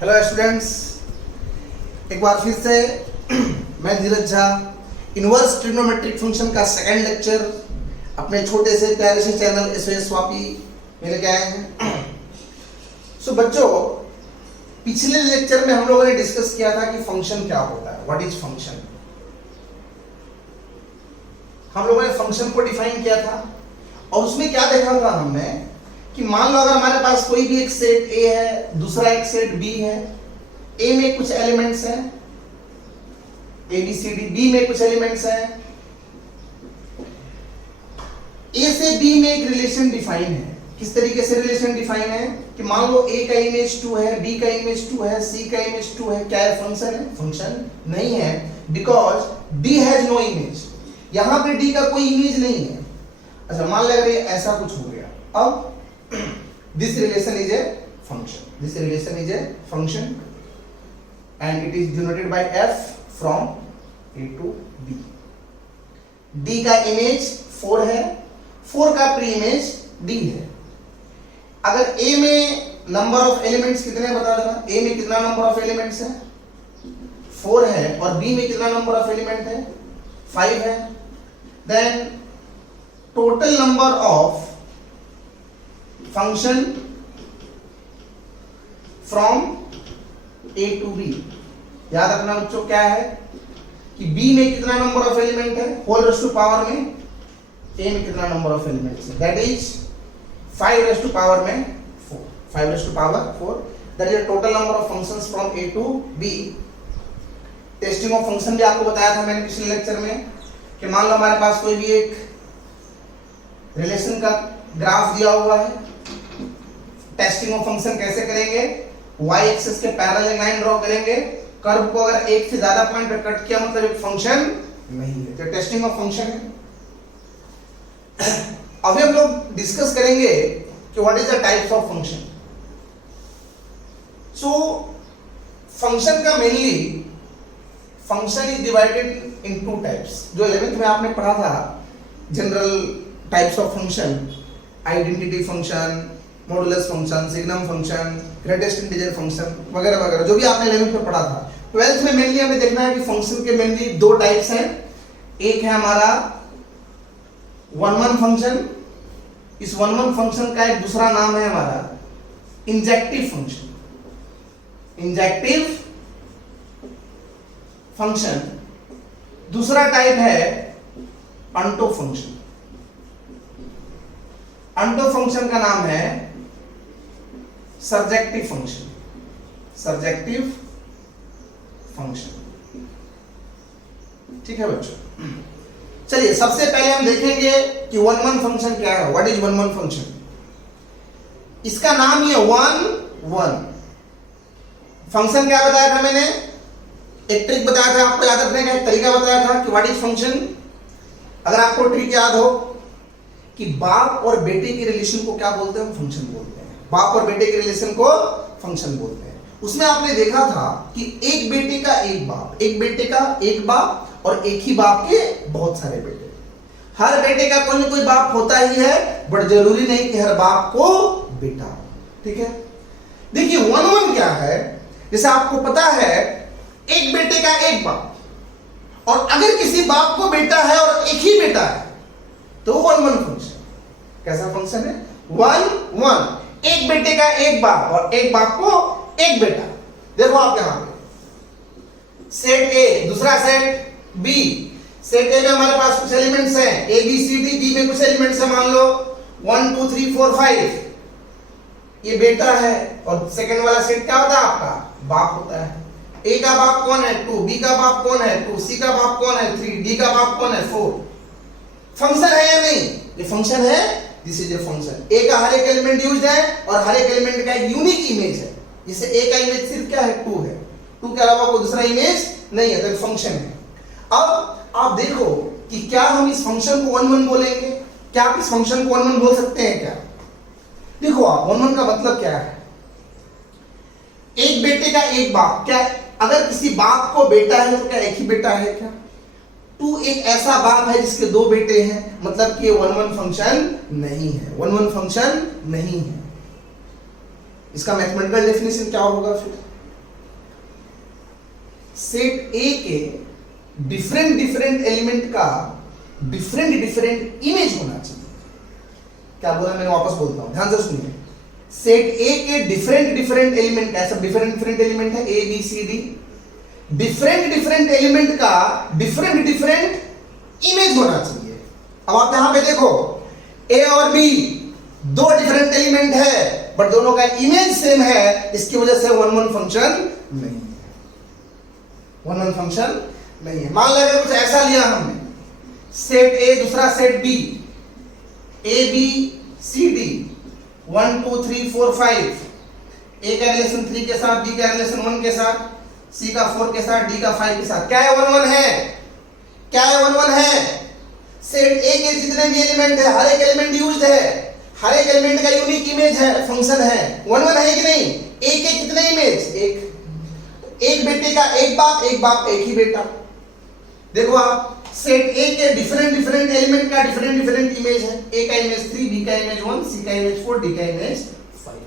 Hello students, एक बार फिर से मैं धीरज झा इनवर्स ट्रिग्नोमेट्रिक फंक्शन का सेकंड लेक्चर अपने छोटे से प्यारे से चैनल एसओएस वापी में लेके आए हैं। सो बच्चों, पिछले लेक्चर में हम लोगों ने डिस्कस किया था कि फंक्शन क्या होता है, व्हाट इज फंक्शन। हम लोगों ने फंक्शन को डिफाइन किया था और उसमें क्या देखा था हमने कि मान लो अगर हमारे पास कोई भी एक सेट ए है, दूसरा एक सेट बी है। ए में कुछ एलिमेंट्स हैं, A B C D, B में कुछ एलिमेंट्स हैं। ए से बी में एक रिलेशन डिफाइन है। किस तरीके से रिलेशन डिफाइन है कि मान लो ए का इमेज 2 है, बी का इमेज 2 है, सी का इमेज 2 है। क्या है? फंक्शन है? फंक्शन नहीं है, because D has no image. यहां पे डी का कोई इमेज नहीं है। अच्छा, मान लग रही है ऐसा कुछ हो गया। अब this relation is a function. This relation is a function and it is denoted by f from a to b. d का इमेज 4 है, 4 का प्री इमेज d है। अगर a में नंबर ऑफ एलिमेंट्स कितने बता देना। a में कितना नंबर ऑफ एलिमेंट्स है? 4 है। और b में कितना नंबर ऑफ एलिमेंट है? 5 है। Then total number of function from A to B. याद रखना बच्चों, क्या है कि बी में कितना नंबर ऑफ एलिमेंट है होल रेज़ टू पावर में, ए में कितना नंबर ऑफ एलिमेंट्स है, that is 5 raise to power में 4, 5 raise to power 4। That is total number of functions from A to B. Testing of function भी आपको बताया था मैंने पिछले लेक्चर में कि मान लो हमारे पास कोई भी एक रिलेशन का ग्राफ दिया हुआ है। टेस्टिंग ऑफ फंक्शन कैसे करेंगे? y एक्सिस के पैरेलल लाइन ड्रॉ करेंगे। कर्व को अगर एक से ज्यादा पॉइंट पे कट किया मतलब एक फंक्शन नहीं है, तो टेस्टिंग ऑफ फंक्शन है। अभी हम लोग डिस्कस करेंगे कि what is the types of function. So function का mainly function is divided in 2 types. जो 11th में आपने पढ़ा था general types of function, identity function, modulus function, signum function, greatest integer function वगैरह वगैरह, जो भी आपने 11th में पढ़ा था। 12th में मेनली हमें देखना है कि फंक्शन के मेनली 2 टाइप्स हैं। एक है हमारा 1-1 फंक्शन। इस 1-1 फंक्शन का एक दूसरा नाम है हमारा इंजेक्टिव फंक्शन। Injective function. दूसरा टाइप है अंटो फंक्शन। अंटो फंक्शन का नाम है सर्जेक्टिव फंक्शन। सर्जेक्टिव फंक्शन, ठीक है बच्चों। चलिए सबसे पहले हम देखेंगे कि 1-1 फंक्शन क्या है। What is 1-1 function? इसका नाम ये 1-1 फंक्शन। क्या बताया था मैंने? एक ट्रिक बताया था आपको, याद रखने का एक तरीका बताया था कि व्हाट इज फंक्शन। अगर आपको ट्रिक याद हो कि बाप और बेटे के रिलेशन को क्या बोलते हैं? फंक्शन बोलते हैं। बाप और बेटे के रिलेशन को फंक्शन बोलते हैं। उसमें आपने देखा था कि एक बेटे का एक बाप, एक बेटे का एक बाप और एक ही बाप के बहुत सारे बेटे। हर बेटे का कोई ना कोई बाप होता ही है, बट जरूरी नहीं कि हर बाप को बेटा हो, ठीक है। देखिए 1-1 क्या है, जैसे आपको पता है एक बेटे का एक बाप, और अगर किसी बाप को बेटा है और एक ही बेटा है तो 1-1 फंक्शन। कैसा फंक्शन है? 1-1, एक बेटे का एक बाप और एक बाप को एक बेटा। देखो आप यहां पे सेट ए, दूसरा सेट बी। सेट ए में हमारे पास कुछ एलिमेंट्स हैं A B C D, B में कुछ एलिमेंट्स हैं मान लो 1 2 3 4 5। ये बेटा है। और सेकंड वाला सेट क्या होता है? आपका बाप होता है। ए का बाप कौन है? 2, बी का बाप कौन है? 2, सी का बाप कौन है? 3, डी का बाप कौन है? 4। फंक्शन है या नहीं? ये फंक्शन है। This is a function. A का हर एक एलिमेंट यूज्ड है और हर एक एलिमेंट का एक यूनिक इमेज है। जैसे ए का इमेज सिर्फ क्या है? 2 है। 2 के अलावा कोई दूसरा इमेज नहीं है, तो फंक्शन है। अब आप देखो कि क्या हम इस फंक्शन को 1-1 बोलेंगे? क्या आप इस फंक्शन को 1-1 बोल सकते हैं क्या? देखो आप 1-1 का मतलब क्या है? एक बेटे का एक बाप। क्या अगर किसी बाप को बेटा है तो क्या एक ही बेटा है क्या? 2 एक ऐसा बाप है जिसके 2 बेटे हैं, मतलब कि ये 1-1 फंक्शन नहीं है। 1-1 फंक्शन नहीं है। इसका मैथमेटिकल डेफिनेशन क्या होगा फिर? सेट ए के डिफरेंट डिफरेंट एलिमेंट का डिफरेंट डिफरेंट इमेज होना चाहिए। क्या बोला मैंने, वापस बोलता हूं, ध्यान से सुनिए। सेट ए के डिफरेंट डिफरेंट एलिमेंट, ऐसा डिफरेंट डिफरेंट एलिमेंट है A B C D, different different element का डिफरेंट डिफरेंट इमेज होना चाहिए। अब आप यहां पे देखो, ए और बी दो डिफरेंट एलिमेंट है बट दोनों का इमेज सेम है, इसकी वजह से वन वन फंक्शन नहीं है, वन वन फंक्शन नहीं है। मान लीजिए कुछ ऐसा लिया हमने, सेट ए दूसरा set B, A B C D 1 2 3 4 5, A का रिलेशन 3 के साथ, बी का रिलेशन 1 के साथ, सी का 4 के साथ, डी का 5 के साथ। क्या है, 1 1 है। क्या है, 1 1 है। सेट ए के जितने भी एलिमेंट है, हर एक एलिमेंट यूज्ड है, हर एक एलिमेंट का यूनिक इमेज है, फंक्शन है, 1 1 है कि नहीं। ए के कितने इमेज, एक बेटे का एक बाप एक ही बेटा। देखो आप, सेट ए के डिफरेंट डिफरेंट एलिमेंट का डिफरेंट डिफरेंट इमेज है, ए का इमेज 3, बी का इमेज 1, सी का इमेज 4, डी का इमेज 5।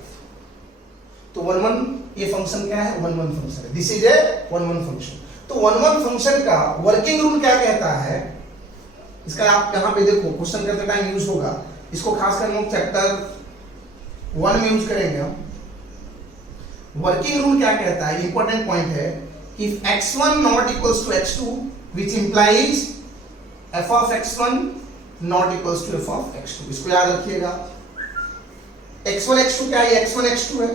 तो 1 1 ये फंक्शन क्या है, 1 1 फंक्शन है। This is A 1 1 function. तो 1 1 फंक्शन का वर्किंग रूल क्या कहता है, इसका आप यहां पे देखो, क्वेश्चन करते टाइम यूज होगा, इसको खास कर हम चैप्टर 1 में यूज करेंगे हम। वर्किंग रूल क्या कहता है, इंपॉर्टेंट पॉइंट है कि x1 not equals to x2 which implies f of x1 not equals to f of x2। इसको याद रखिएगा। x1 x2 क्या है, x1 x2 है,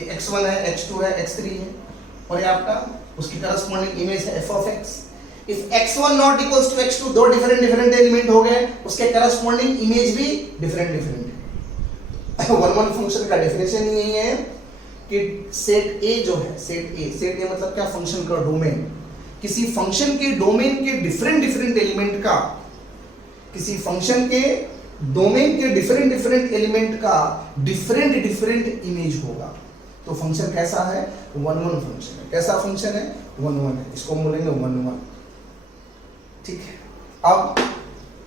ये x1 है, x2 है, x3 है, और ये आपका उसकी करस्पॉन्डिंग इमेज है f of x। If x1 not equals to x2, दो डिफरेंट डिफरेंट एलिमेंट हो गए, उसके करस्पॉन्डिंग इमेज भी डिफरेंट डिफरेंट है। 1 1 फंक्शन का डेफिनेशन यही है कि सेट ए जो है, सेट ए मतलब क्या, फंक्शन का डोमेन। किसी फंक्शन के डोमेन के डिफरेंट डिफरेंट एलिमेंट का, किसी फंक्शन के डोमेन के डिफरेंट डिफरेंट एलिमेंट का डिफरेंट डिफरेंट इमेज होगा। तो फंक्शन कैसा है, 1 1 फंक्शन है। कैसा फंक्शन है, 1 1 है। इसको हम बोलेंगे 1 1। ठीक है। अब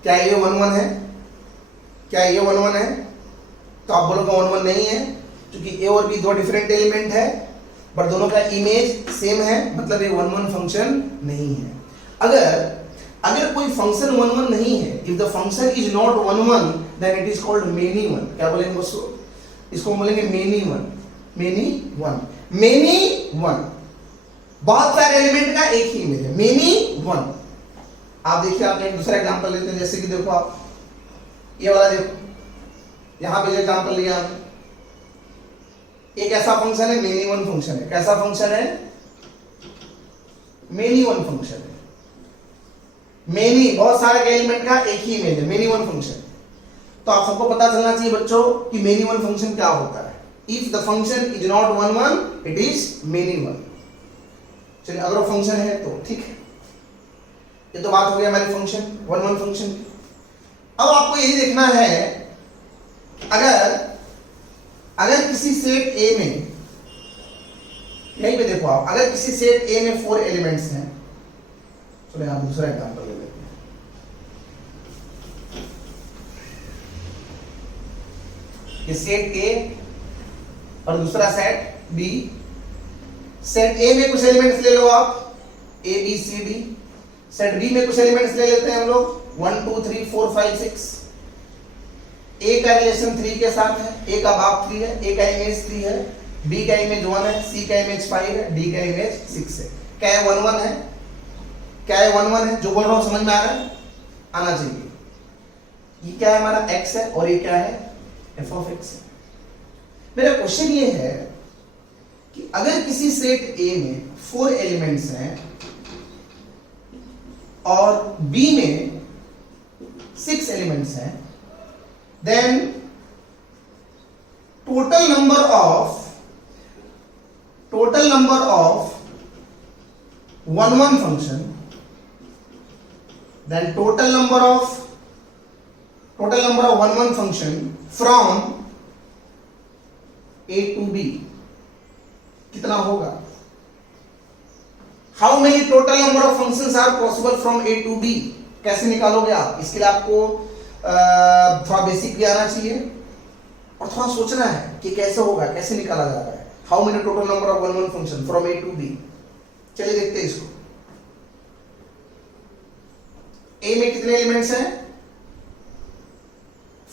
क्या ये 1 1 है, क्या ये 1 1 है? तो आप बोलोगे 1 1 नहीं है, क्योंकि ए और बी दो डिफरेंट एलिमेंट है बट दोनों का इमेज सेम है, मतलब ये 1 1 फंक्शन नहीं है। अगर कोई फंक्शन 1 1 नहीं है, if the function is not 1 1 then it is called many one. क्या बोलेंगे दोस्तों, इसको बोलेंगे मेनी वन। मेनी वन, बहुत सारे एलिमेंट का एक ही इमेज है, मेनी वन। आप देखिए, आप एक दूसरा एग्जांपल लेते हैं, जैसे कि देखो आप ये वाला देखो, यहां पे जो एग्जांपल लिया हमने, एक ऐसा फंक्शन है, मेनी वन फंक्शन है। कैसा फंक्शन है, मेनी वन फंक्शन है। मेनी, बहुत सारे एलिमेंट का एक ही इमेज है, मेनी वन फंक्शन। तो आप सबको पता चलना चाहिए बच्चों कि मेनी वन फंक्शन क्या होता है। If the function is not 1 1, it is many one. चलिए, अगर वो फंक्शन है तो ठीक है, ये तो बात हो गई हमारी फंक्शन 1 1 फंक्शन की। अब आपको यही देखना है, अगर किसी सेट ए में, यहीं पे देखो आप, अगर किसी सेट ए में 4 एलिमेंट्स हैं, चलो यहां दूसरा एग्जांपल ले लेते हैं। ये सेट ए और दूसरा सेट बी। सेट ए में कुछ एलिमेंट्स ले लो आप, A B C D. Set B में कुछ एलिमेंट्स ले लेते हैं हम लोग 1 2 3 4 5 6। ए का रिलेशन 3 के साथ है, ए का बाप 3 है, ए का इमेज 3 है, बी का इमेज 1 है, सी का इमेज 5 है, डी का इमेज 6 है। क्या है, 1 1 है। क्या है, 1 1 है। जो बोल रहा हूं समझ में आ रहा है, आना चाहिए। ये क्या है, हमारा x है, और ये क्या है, f of x है। मेरा क्वेश्चन ये है कि अगर किसी सेट ए में 4 एलिमेंट्स हैं और बी में 6 एलिमेंट्स हैं, then total number of 1 1 function, then total number of 1 1 function from A to B कितना होगा? How many total number of functions are possible from A to B? कैसे निकालोगे आप? इसके लिए आपको थोड़ा बेसिक भी आना चाहिए और थोड़ा सोचना है कि कैसे होगा, कैसे निकाला जा रहा है। How many total number of 1 1 function from A to B. चलिए देखते हैं इसको। ए में कितने एलिमेंट्स हैं?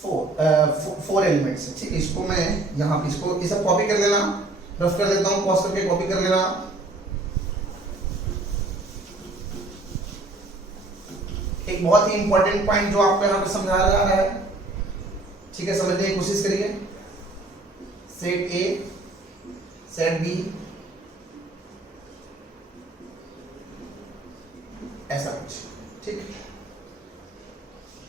4 एलिमेंट्स हैं। ठीक है, इसको मैं यहां पे इसको ये सब कॉपी कर लेना, रफ कर देता हूं, पॉज करके कॉपी कर लेना। एक बहुत ही इंपॉर्टेंट पॉइंट जो आपको यहां पे समझाया जा रहा है, ठीक है, समझने की कोशिश करिए। सेट ए, सेट बी, ऐसा कुछ, ठीक है।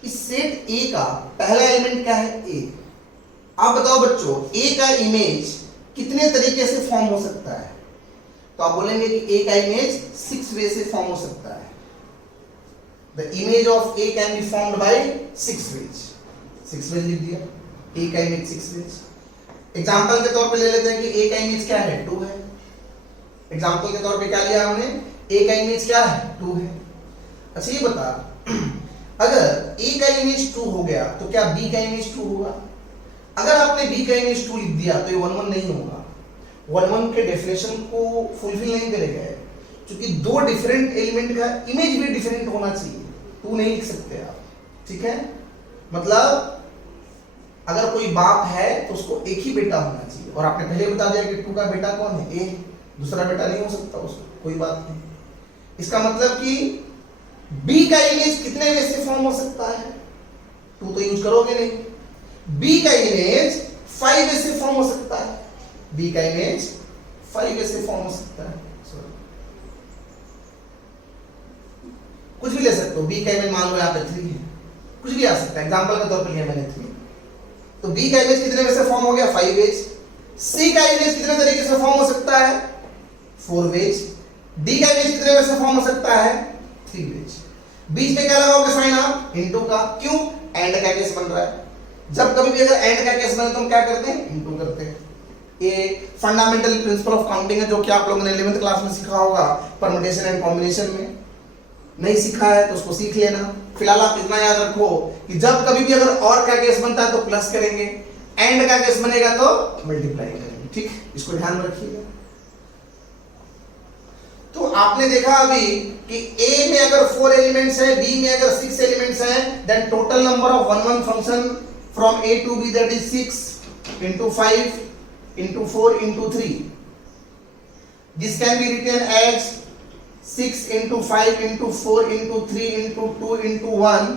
इस सेट ए का पहला एलिमेंट क्या है? ए। आप बताओ बच्चों, ए का इमेज कितने तरीके से फॉर्म हो सकता है? तो आप बोलेंगे कि ए का इमेज 6 वे से फॉर्म हो सकता है। The image of A can be formed by 6 ways. 6 ways लिख दिया, ए का इमेज 6 वेज। एग्जाम्पल के तौर पे ले लेते हैं कि ए का इमेज क्या है? 2 है। एग्जाम्पल के तौर पे क्या लिया हमने? ए का इमेज क्या है? 2 है। अच्छा ये बता, अगर ए का इमेज 2 हो गया तो क्या बी का इमेज 2 होगा? अगर आपने बी का इमेज 2 लिख दिया तो ये 1 1 नहीं होगा। 1 1 के डेफिनेशन को फुलफिल नहीं करेगा, क्योंकि 2 डिफरेंट एलिमेंट का इमेज भी डिफरेंट होना चाहिए। 2 नहीं लिख सकते आप, ठीक है। मतलब अगर कोई बाप है तो उसको एक ही बेटा होना चाहिए, और आपने पहले बता दिया कि 2 का बेटा कौन है? ए। दूसरा बेटा नहीं हो सकता उसको, कोई बात नहीं। इसका मतलब कि बी का इमेज कितने वे से फॉर्म हो सकता है? 2 तो यूज करोगे नहीं। बी का इमेज 5 वे से फॉर्म हो सकता है। बी का इमेज 5 वे से फॉर्म हो सकता है। कुछ भी ले सकते हो। बी का इमेज मान लो यहाँ पे 3 है, कुछ भी आ सकता है। एग्जांपल के तौर पे लिया मैंने 3। तो बी का इमेज कितने वे से फॉर्म हो गया? 5 वेज। सी का इमेज कितने तरीके से फॉर्म हो सकता है? 4 वेज। डी का इमेज कितने वे से फॉर्म हो सकता है? 3 वेज। बीच में क्या लगाओगे साइन आप? इनटू का। क्यों? एंड का केस बन रहा है। जब कभी भी अगर एंड का केस बने तो हम क्या करते हैं? इनटू करते हैं। ये फंडामेंटल प्रिंसिपल ऑफ काउंटिंग है, जो कि आप लोगों ने 11th क्लास में सीखा होगा, परम्यूटेशन एंड कॉम्बिनेशन में। नहीं सीखा है तो उसको सीख लेना। फिलहाल आप इतना याद रखो कि जब कभी भी अगर और का केस बनता है तो प्लस करेंगे, एंड का केस बनेगा तो मल्टीप्लाई करेंगे, ठीक। इसको ध्यान में रखिएगा। तो आपने देखा अभी कि ए में अगर 4 एलिमेंट्स है, बी में अगर 6 एलिमेंट्स हैं, then total number of 1 1 function from A to B, that is 6 into 5 into 4 into 3. This can be written as 6 into 5 into 4 into 3 into 2 into 1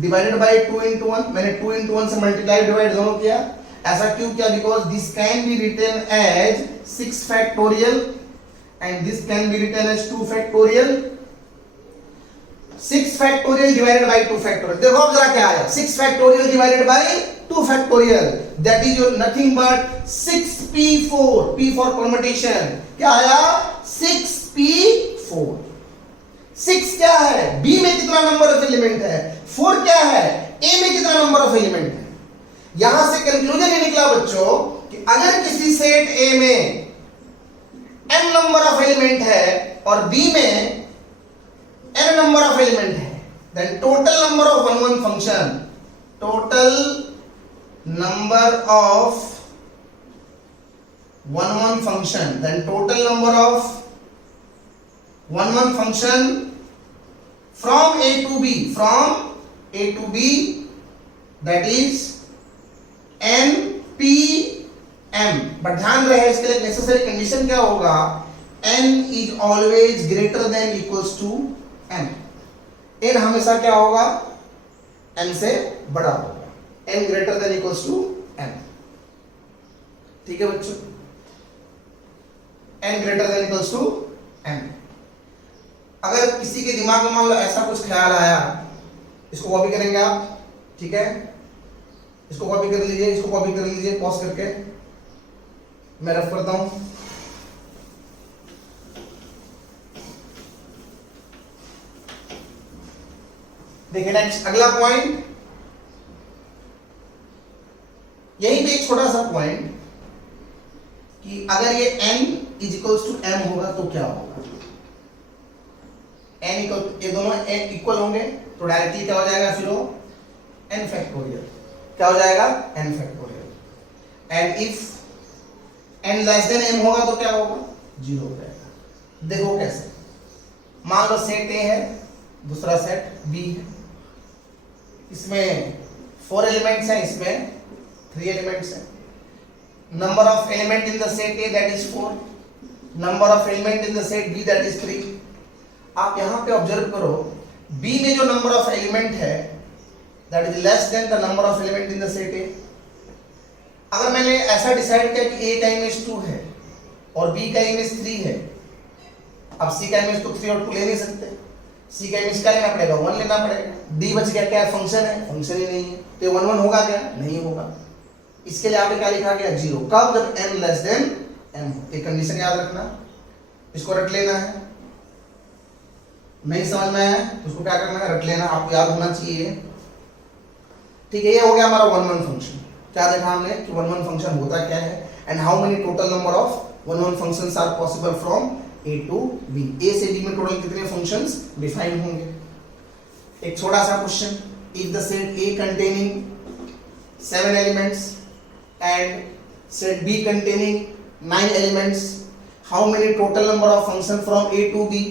divided by 2 into 1. मैंने 2 into 1 से multiply divide दोनों किया। ऐसा क्यों किया? Because this can be written as 6 factorial and this can be written as 2 factorial. 6 factorial divided by 2 factorial. देखो अब जरा क्या आया? 6 factorial divided by 2 factorial. That is your nothing but 6p4. P for permutation. क्या आया? 6p4. 6 क्या है? B में कितना नंबर ऑफ एलिमेंट है? 4 क्या है? A में कितना नंबर ऑफ एलिमेंट है? यहां से कंक्लूजन ये निकला बच्चों कि अगर किसी सेट A में n नंबर ऑफ एलिमेंट है और B में n नंबर ऑफ एलिमेंट है, then total number of 1 1 function, total number of 1 1 function, then total number of 1 1 function from A to B, from A to B, that is NPM। But ध्यान रहे इसके लिए necessary condition क्या होगा? n is always greater than equals to m। n हमेशा क्या होगा? m से बड़ा होगा। n greater than equals to m, ठीक है बच्चों। n greater than equals to m। अगर किसी के दिमाग में मान लो ऐसा कुछ ख्याल आया, इसको कॉपी करेंगे आप, ठीक है। इसको कॉपी कर लीजिए, इसको कॉपी कर लीजिए, पॉज करके मैं रफ करता हूं। देखिए नेक्स्ट अगला पॉइंट, यहीं पे एक छोटा सा पॉइंट कि अगर ये n is equals to m होगा तो क्या होगा? n इक्वल, ये दोनों n इक्वल होंगे तो डायरेक्टली क्या हो जाएगा? फिर वो n फैक्टोरियल। क्या हो जाएगा? n factorial. And if n less than m होगा तो क्या होगा? 0 हो जाएगा। देखो कैसे, मान लो सेट ए है, दूसरा सेट बी है, इसमें 4 एलिमेंट्स हैं, इसमें 3 एलिमेंट्स हैं। Number of element in the set A that is 4, number of element in the set B that is 3। आप यहां पे ऑब्जर्व करो, बी में जो नंबर ऑफ एलिमेंट है that is less than the number of element in the set A. अगर मैंने ऐसा डिसाइड किया कि ए का इमेज 2 है और बी का इमेज 3 है, अब सी का इमेज तो 3 और 2 ले नहीं सकते, सी का इमेज क्या लेना पड़ेगा, 1 लेना पड़ेगा। डी बच गया, क्या है, फंक्शन है, फंक्शन ही नहीं है, तो 1 1 होगा क्या, नहीं होगा। इसके लिए आपने क्या लिखा गया, 0। कब, जब n लेस देन m। एक कंडीशन याद रखना, इसको रट लेना है। नहीं समझ में आया तो उसको क्या करना है, रट लेना, आपको याद होना चाहिए। ठीक है, ये हो गया हमारा 1 1 फंक्शन। क्या देखा हमने कि 1 1 फंक्शन होता क्या है, and how many total number of 1 1 functions are possible from A to B. A से बी में टोटल कितने फंक्शंस डिफाइन होंगे। एक छोटा सा question, if the set A containing 7 elements and set B containing 9 elements, how many total number of function from A to B.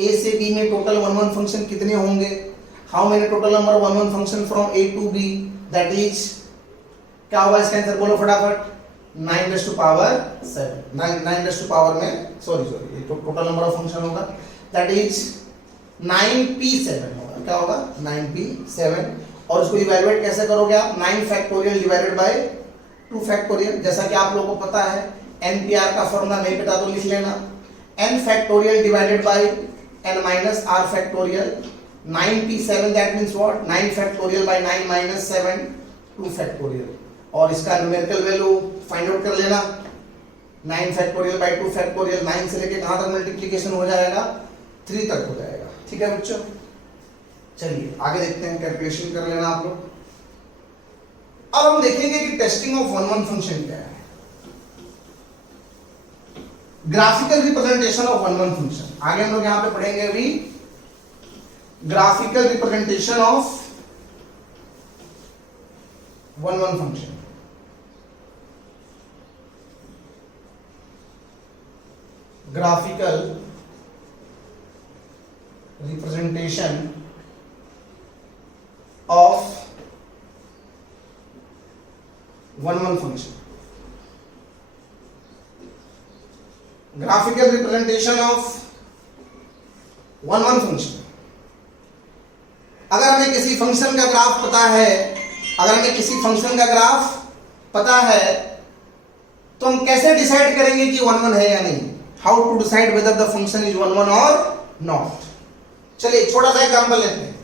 A से B में total 1 1 function कितने होंगे, how many total number of 1 1 function from A to B, that is, क्या होगा इसका answer, बोलो फटाफट, 9 raise to power 7। 9 raise to power में सॉरी ये टोटल नंबर ऑफ फंक्शन होगा, दैट इज 9p7 होगा। क्या होगा, 9p7। और इसको इवैल्यूएट कैसे करोगे आप, 9 फैक्टोरियल डिवाइडेड बाय 2 फैक्टोरियल। जैसा कि आप लोगों को पता है, NPR का फॉर्मूला नहीं पता तो लिख लेना, n factorial divided by n minus r factorial. 9p7 that means what, 9 factorial by 9 minus 7 2 factorial. और इसका न्यूमेरिकल वैल्यू फाइंड आउट कर लेना, 9 फैक्टोरियल बाय 2 फैक्टोरियल, 9 से लेके कहां तक मल्टीप्लिकेशन हो जाएगा, 3 तक हो जाएगा। ठीक है बच्चों, चलिए आगे देखते हैं, कैलकुलेशन कर लेना आप लोग। अब हम देखेंगे कि टेस्टिंग ऑफ 1 1 फंक्शन क्या है। ग्राफिकल रिप्रेजेंटेशन ऑफ 1 1 फंक्शन, आगे हम लोग यहां पे पढ़ेंगे अभी graphical representation of 1 1 function. Graphical representation of 1 1 function. Graphical representation of 1 1 function. अगर हमें किसी फंक्शन का ग्राफ पता है, अगर हमें किसी फंक्शन का ग्राफ पता है तो हम कैसे डिसाइड करेंगे कि 1 1 है या नहीं, how to decide whether the function is 1 1 और नॉट। चलिए छोटा सा एग्जांपल लेते हैं।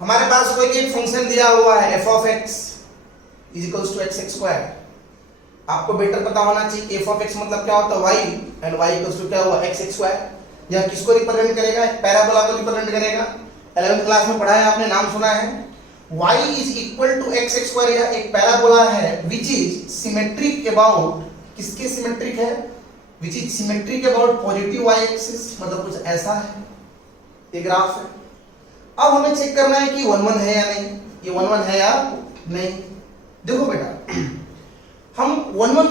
हमारे पास कोई एक फंक्शन दिया हुआ है f of x is equals to x square. आपको बेटर पता होना चाहिए f of x मतलब क्या होता है, y, and y equals to क्या हुआ, x स्क्वायर। यह किसको रिप्रेजेंट करेगा, एक पैराबोला को रिप्रेजेंट करेगा। 11th क्लास में पढ़ा है आपने, नाम सुना है। y is equal to x square, यह एक पैराबोला है विच इज सिमेट्रिक अबाउट, किसके सिमेट्रिक है, which is symmetric about positive y axis, मतलब कुछ ऐसा है, ये ग्राफ है। अब हमें चेक करना है कि 1 1 है या नहीं, ये 1 1 है या नहीं। देखो बेटा, हम 1 1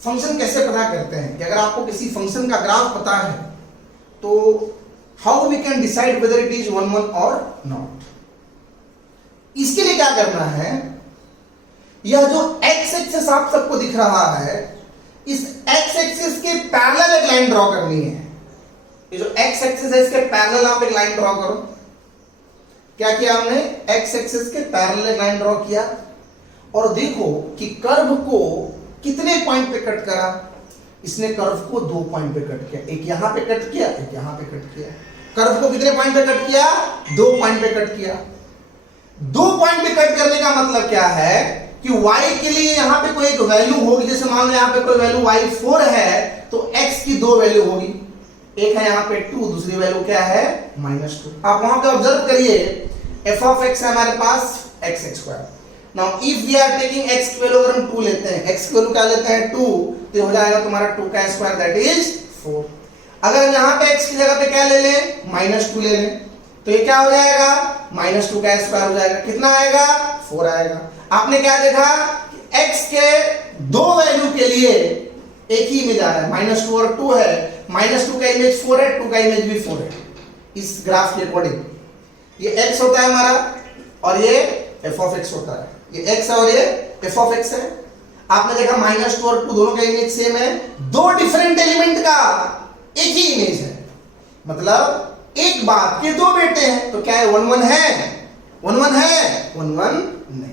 फंक्शन कैसे पता करते हैं कि अगर आपको किसी फंक्शन का ग्राफ पता है तो how we can decide whether it is 1 1 और नॉट। इसके लिए क्या करना है, यह जो x एक्सिस आप सबको दिख रहा है, इस x एक्सिस के पैरेलल एक लाइन ड्रॉ करनी है। ये जो x एक्सिस है इसके पैरेलल आप एक लाइन ड्रॉ करो। क्या किया हमने, x एक्सिस के पैरेलल एक लाइन ड्रॉ किया और देखो कि कर्व को कितने पॉइंट पे कट करा। इसने कर्व को 2 पॉइंट पे कट किया, एक यहां पे कट किया, एक यहां पे कट किया। कर्व को कितने पॉइंट पे कट किया, 2 पॉइंट पे कट किया। 2 पॉइंट पे कट करने का मतलब क्या है कि y के लिए यहां पे कोई एक वैल्यू होगी। जैसे मान लो यहां पे कोई वैल्यू y4 है तो x की 2 वैल्यू होगी, एक है यहां पे 2, दूसरी वैल्यू क्या है, -2। आप वहां पे ऑब्जर्व करिए, f of x है हमारे पास x square. Now if we are taking x की वैल्यू अगर हम 2 लेते हैं, x की वैल्यू क्या लेते हैं 2, तो हो जाएगा तुम्हारा 2 का स्क्वायर दैट इज 4। अगर यहां पे x की जगह पे क्या ले लें, -2 ले लें, तो ये क्या हो जाएगा, -2 का स्क्वायर हो जाएगा। कितना आएगा, 4 आएगा। आपने क्या देखा कि x के 2 वैल्यू के लिए एक ही इमेज आ रहा है, -2 और 2 है, -2 का इमेज 4 है, 2 का इमेज भी 4 है इस ग्राफ के अकॉर्डिंग। ये x होता है हमारा और ये f ऑफ x होता है, ये x है और ये f ऑफ x है। आपने देखा -2 और 2 दोनों का इमेज सेम है, दो डिफरेंट एलिमेंट का एक ही इमेज है, मतलब एक बाप के दो बेटे हैं, तो क्या है 1 1 है, 1 1 है, 1 1 नहीं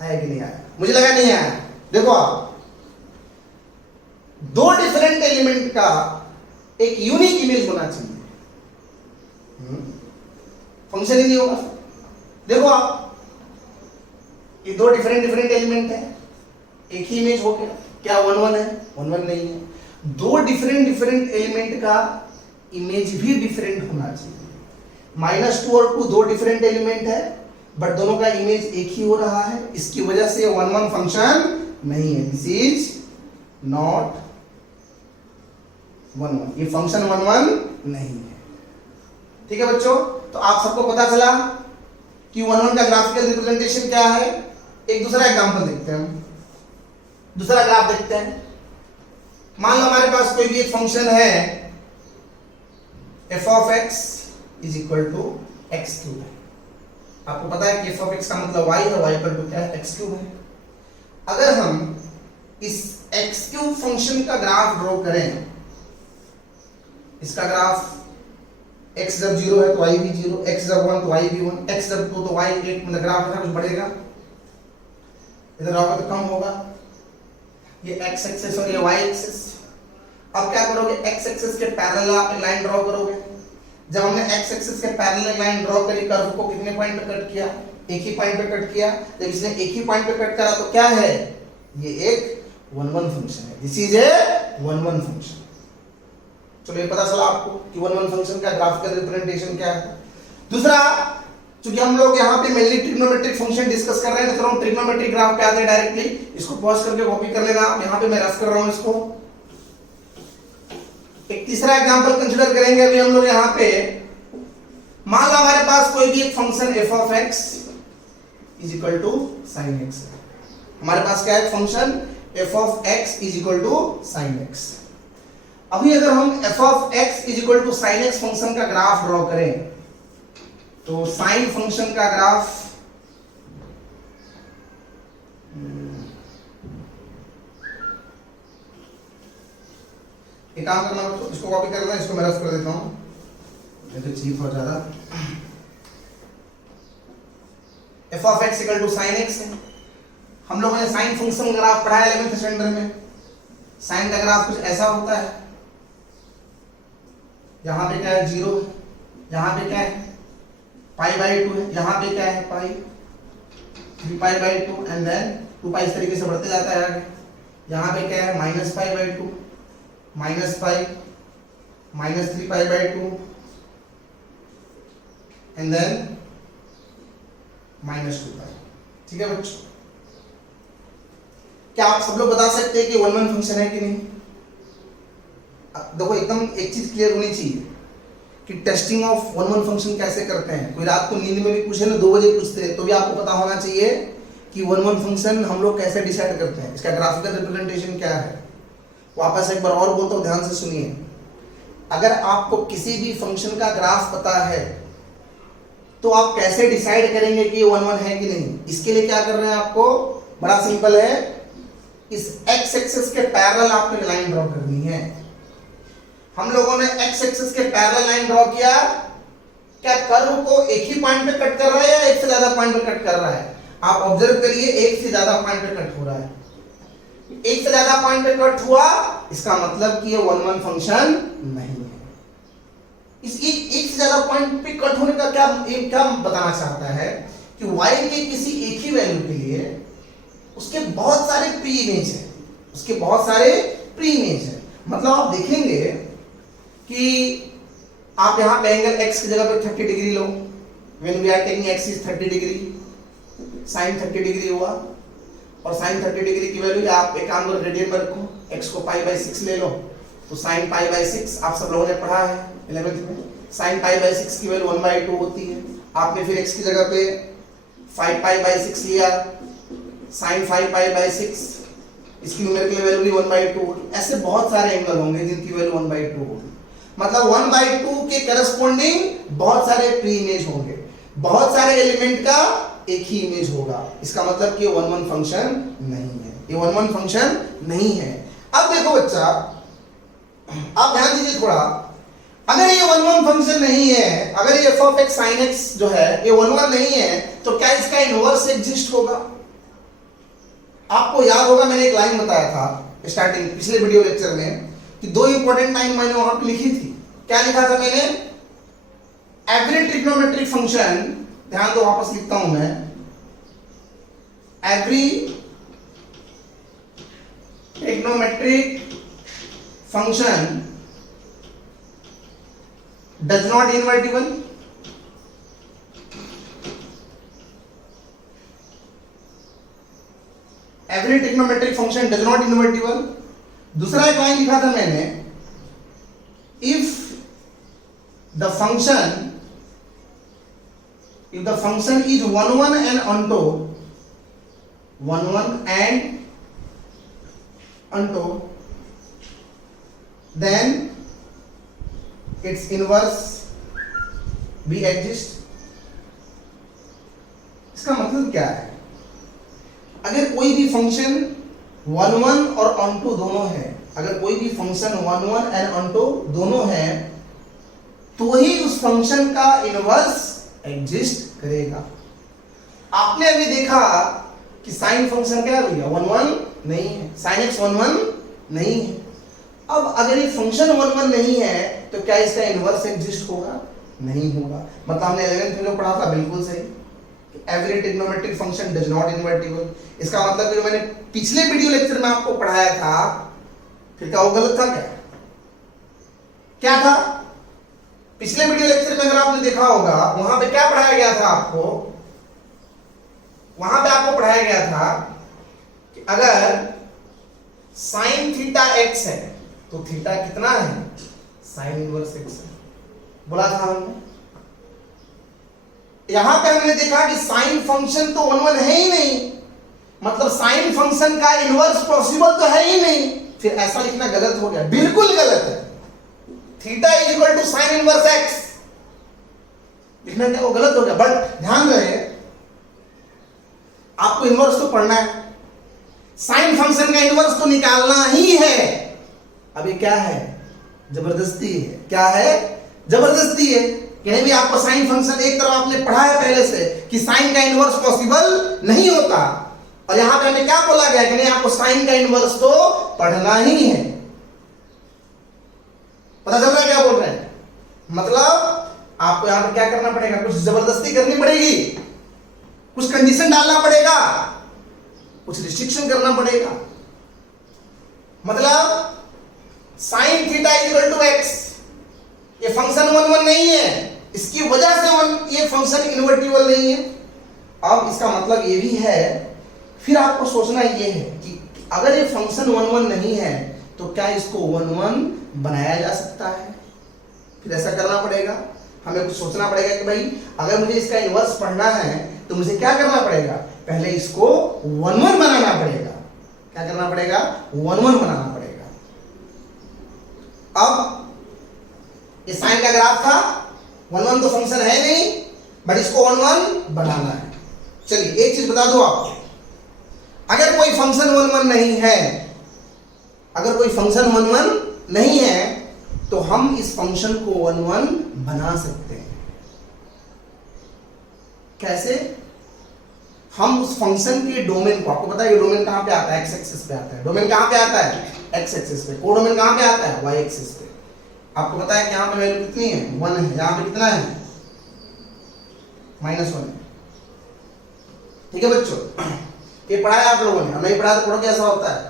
आया कि नहीं आया? मुझे लगा नहीं आया। देखो आप, दो डिफरेंट एलिमेंट का एक यूनिक इमेज होना चाहिए, फंक्शन ही नहीं होगा। देखो आप, ये दो डिफरेंट एलिमेंट है, एक ही इमेज हो गया, क्या 1 1 है? 1 1 नहीं है। दो डिफरेंट एलिमेंट का इमेज भी डिफरेंट होना चाहिए। -2 और 2 दो डिफरेंट एलिमेंट है, बट दोनों का इमेज एक ही हो रहा है, इसकी वजह से 1 1 फंक्शन नहीं है। दिस इज नॉट 1 1, ये फंक्शन 1 1 नहीं है। ठीक है बच्चों, तो आप सबको पता चला कि 1 1 का ग्राफिकल रिप्रेजेंटेशन क्या है। एक दूसरा एग्जांपल देखते हैं, दूसरा ग्राफ देखते हैं। मान लो हमारे पास कोई भी एक फंक्शन है f of x is equal to x cube है। आपको पता है कि f of x का मतलब y है, y इक्वल टू क्या है? एक्स क्यूब है। अगर हम इस एक्स क्यूब फंक्शन का ग्राफ ड्रॉ करें, इसका ग्राफ x जब 0 है तो y भी 0, x जब 1 तो y भी 1, x जब 2 तो y 1, मतलब ग्राफ है कुछ बढ़ेगा, इधर आओगे तो कम होगा। ये x एक्सिस और ये y एक्सिस। अब क्या करोगे, x एक्सिस के पैरेलल आप एक लाइन ड्रॉ करोगे। जब हमने x एक्सिस के पैरेलल लाइन ड्रॉ करी, कर्व को कितने पॉइंट पे कट किया? एक ही पॉइंट पे कट किया। जब इसने एक ही पॉइंट पे कट करा तो क्या है? ये एक 1 1 फंक्शन है। This is A 1 1 function. चलो ये पता चला आपको कि 1 1 फंक्शन का ग्राफिकल रिप्रेजेंटेशन क्या है। दूसरा, क्योंकि हम लोग यहाँ पे मेनली ट्रिग्नोमेट्रिक फंक्शन डिस्कस कर रहे हैं, तो हम ट्रिग्नोमेट्रिक ग्राफ पे आते हैं डायरेक्टली। इसको पॉज करके कॉपी कर लेना आप, यहाँ पे मैं रफ कर रहा हूँ इसको। एक तीसरा एग्जांपल कंसीडर करेंगे अभी हम लोग यहाँ पे। मान लो हमारे पास कोई भी एक function f of x is equal to sin x है। हमारे पास क्या है function f of x is equal to sin x। अभी अगर हम f of x is equal to sin x function का ग्राफ ड्रॉ करें, तो साइन फंक्शन का ग्राफ एक काम करना, इसको कॉपी कर लेना, इसको मैं रफ कर देता हूं, ये तो चीप हो ज्यादा। f of x equal to sin x है। हम लोगों ने साइन फंक्शन ग्राफ पढ़ा है 11th स्टैंडर्ड में। साइन का ग्राफ कुछ ऐसा होता है, यहां पे क्या है 0 है, यहां पे क्या है पाई बाई 2 है, यहां पे क्या है पाई 3 पाई बाई 2 एंड देन 2 पाई इस तरीके से बढ़ते जाता है आगे। यहां पे क्या है minus pi by 2, minus pi, minus 3 pi by 2 and then minus 2 pi. ठीक है बच्चों, क्या आप सब लोग बता सकते हैं कि 1 1 फंक्शन है कि नहीं? देखो एकदम एक चीज क्लियर होनी चाहिए कि टेस्टिंग ऑफ 1 1 फंक्शन कैसे करते हैं। कोई रात को नींद में भी पूछे ना, 2 बजे पूछते हैं, तो भी आपको पता होना चाहिए कि 1 1 फंक्शन हम लोग कैसे डिसाइड करते हैं, इसका ग्राफिकल रिप्रेजेंटेशन क्या है। वापस एक बार और बोलता हूं, ध्यान से सुनिए। अगर आपको किसी भी फंक्शन का ग्राफ पता है तो आप कैसे डिसाइड करेंगे कि 1 1 है कि नहीं? इसके लिए क्या कर रहे हैं आपको, बड़ा सिंपल है, इस x एक्सिस के पैरेलल आपको लाइन ड्रॉ करनी है। हम लोगों ने x एक्सिस के पैरेलल लाइन ड्रॉ किया, क्या कर्व को एक ही पॉइंट पे कट कर रहा है या एक से ज्यादा पॉइंट पे कट कर रहा है? आप ऑब्जर्व करिए, एक से ज्यादा पॉइंट पे कट हो रहा है। एक से ज्यादा पॉइंट पे कट हुआ, इसका मतलब कि ये 1 1 फंक्शन नहीं है। इस एक से ज्यादा पॉइंट पे कट होने का क्या बताना चाहता है कि y के किसी एक ही वैल्यू के लिए उसके बहुत सारे प्री इमेज है, उसके बहुत सारे प्री इमेज है। मतलब आप देखेंगे कि आप यहां पे एंगल x की जगह पे 30 डिग्री लो, when we are taking x is 30 degree, sin 30 degree हुआ, और sin 30 डिग्री की वैल्यू आप एक काम करो, रेडियन में रखो, x को पाई बाई 6 ले लो, तो sin पाई बाई 6 आप सब लोगों ने पढ़ा है 11th में। sin पाई बाई 6 की वैल्यू 1/2 होती है। आपने फिर x की जगह पे 5 पाई बाई 6 लिया, sin 5 पाई बाई 6 इसकी न्यूमेरिकल वैल्यू भी 1/2 होगी। ऐसे बहुत सारे एंगल होंगे जिनकी वैल्यू 1/2 होगी। मतलब 1/2 के करस्पॉन्डिंग बहुत सारे प्री इमेज होंगे, बहुत सारे एलिमेंट का एक ही इमेज होगा। इसका मतलब कि ये 1-1 फंक्शन नहीं है, ये 1-1 फंक्शन नहीं है। अब देखो बच्चा, आप ध्यान दीजिए थोड़ा, अगर ये 1-1 फंक्शन नहीं है, अगर ये f of x sin x जो है ये 1-1 नहीं है, तो क्या इसका इनवर्स एग्जिस्ट होगा? आपको याद होगा मैंने एक लाइन बताया था स्टार्टिंग पिछले वीडियो लेक्चर में कि दो इंपॉर्टेंट लाइन मैंने वहां पे लिखी थी। क्या लिखा था मैंने? एवरी ट्रिग्नोमेट्रिक फंक्शन, ध्यान दो वापस लिखता हूं मैं, every trigonometric function does not invertible, every trigonometric function does not invertible. दूसरा एक लाइन लिखा था मैंने, if the function is 1-1 and onto 1-1 and onto, then its inverse भी exist। इसका मतलब क्या है? अगर कोई भी फंक्शन 1-1 और onto दोनों है, अगर कोई भी फंक्शन 1-1 and onto दोनों है, तो ही उस फंक्शन का इनवर्स एग्जिस्ट करेगा। आपने अभी देखा कि साइन फंक्शन क्या है भैया? 1-1 नहीं है, साइन एक्स 1-1 नहीं है। अब अगर ये फंक्शन 1-1 नहीं है तो क्या इसका इनवर्स एग्जिस्ट होगा? नहीं होगा। मतलब हमने 11th में पढ़ा था बिल्कुल सही, every trigonometric function does not invertible. इसका मतलब जो मैंने पिछले वीडियो लेक्चर में आपको पढ़ाया था, फिर क्या वो गलत था? क्या था? पिछले वीडियो लेक्चर में अगर आपने देखा होगा, वहां पे क्या पढ़ाया गया था आपको? वहां पे आपको पढ़ाया गया था कि अगर साइन थीटा एक्स है तो थीटा कितना है? साइन इनवर्स एक्स है, बोला था हमने। यहां पे हमने देखा कि साइन फंक्शन तो 1-1 है ही नहीं, मतलब साइन फंक्शन का इनवर्स पॉसिबल तो है ही नहीं। फिर ऐसा लिखना गलत हो गया, बिल्कुल गलत है। Theta is equal to sine inverse x लिखना क्या वो गलत हो गया। बट ध्यान रहे, आपको इनवर्स तो पढ़ना है, साइन फंक्शन का इनवर्स तो निकालना ही है। अब ये क्या है? जबरदस्ती है। क्या है? जबरदस्ती है। कहीं भी आपको साइन फंक्शन एक तरफ आपने पढ़ा है पहले से कि साइन का इनवर्स पॉसिबल नहीं होता, और यहां पे हमें क्या बोला गया कि नहीं, आपको साइन का इनवर्स तो पढ़ना ही है। पता चल रहा है क्या बोल रहे हैं? मतलब आपको यहां पर क्या करना पड़ेगा? कुछ जबरदस्ती करनी पड़ेगी, कुछ कंडीशन डालना पड़ेगा, कुछ रिस्ट्रिक्शन करना पड़ेगा। मतलब sine theta equal to x, ये फंक्शन 1-1 नहीं है, इसकी वजह से ये फंक्शन इनवर्टिबल नहीं है। अब इसका मतलब ये भी है, फिर आपको सोचना ये है कि अगर ये फंक्शन 1-1 नहीं है तो क्या इसको 1-1 बनाया जा सकता है? फिर ऐसा करना पड़ेगा, हमें कुछ सोचना पड़ेगा कि भाई अगर मुझे इसका इनवर्स पढ़ना है तो मुझे क्या करना पड़ेगा? पहले इसको 1-1 बनाना पड़ेगा। क्या करना पड़ेगा? 1-1 बनाना पड़ेगा। अब ये साइन का ग्राफ था, 1-1 तो फंक्शन है नहीं, बट इसको 1-1 बनाना है। चलिए एक चीज बता दो आपको, अगर कोई फंक्शन 1-1 नहीं है, अगर कोई फंक्शन 1-1 नहीं है तो हम इस फंक्शन को 1-1 बना सकते हैं। कैसे? हम उस फंक्शन के डोमेन को, आपको पता है ये डोमेन कहां पे आता है? एक्स एक्सिस पे आता है। डोमेन कहां पे आता है? एक्स एक्सिस पे। को डोमेन कहां पे आता है? वाई एक्सिस पे। आपको पता है कि यहां पे वैल्यू कितनी है? 1 है। यहां पे कितना है? -1 है। ठीक है बच्चों, ये पढ़ा है आप लोगों ने, नहीं पढ़ा तो पढ़ो कैसा होता है।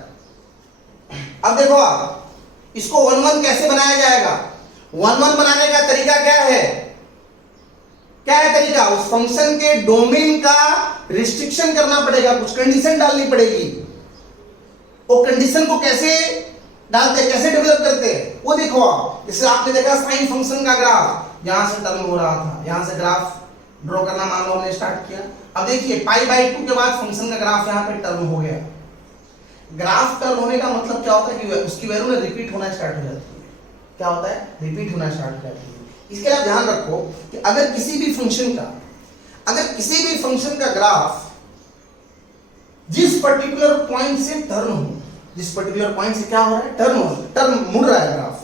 अब देखो आप इसको 1-1 कैसे बनाया जाएगा? 1-1 बनाने का तरीका क्या है? क्या है तरीका? उस फंक्शन के डोमेन का रिस्ट्रिक्शन करना पड़ेगा, कुछ कंडीशन डालनी पड़ेगी। वो कंडीशन को कैसे डालते हैं, कैसे डेवलप करते हैं, वो देखो आप। जैसे आपने देखा साइन फंक्शन का ग्राफ यहां से टर्न हो रहा था, यहां से ग्राफ ड्रॉ करना मान लो हमने स्टार्ट किया। अब देखिए π/2 के बाद फंक्शन का ग्राफ यहां पे टर्न हो गया। ग्राफ टर्न होने का मतलब क्या होता है कि उसकी वैल्यू ना रिपीट होना स्टार्ट हो जाती है। क्या होता है? रिपीट होना स्टार्ट हो जाती है। इसके लिए आप ध्यान रखो कि अगर किसी भी फंक्शन का ग्राफ जिस पर्टिकुलर पॉइंट से टर्न हो, जिस पर्टिकुलर पॉइंट से क्या हो रहा है? टर्न मुड़ रहा है ग्राफ,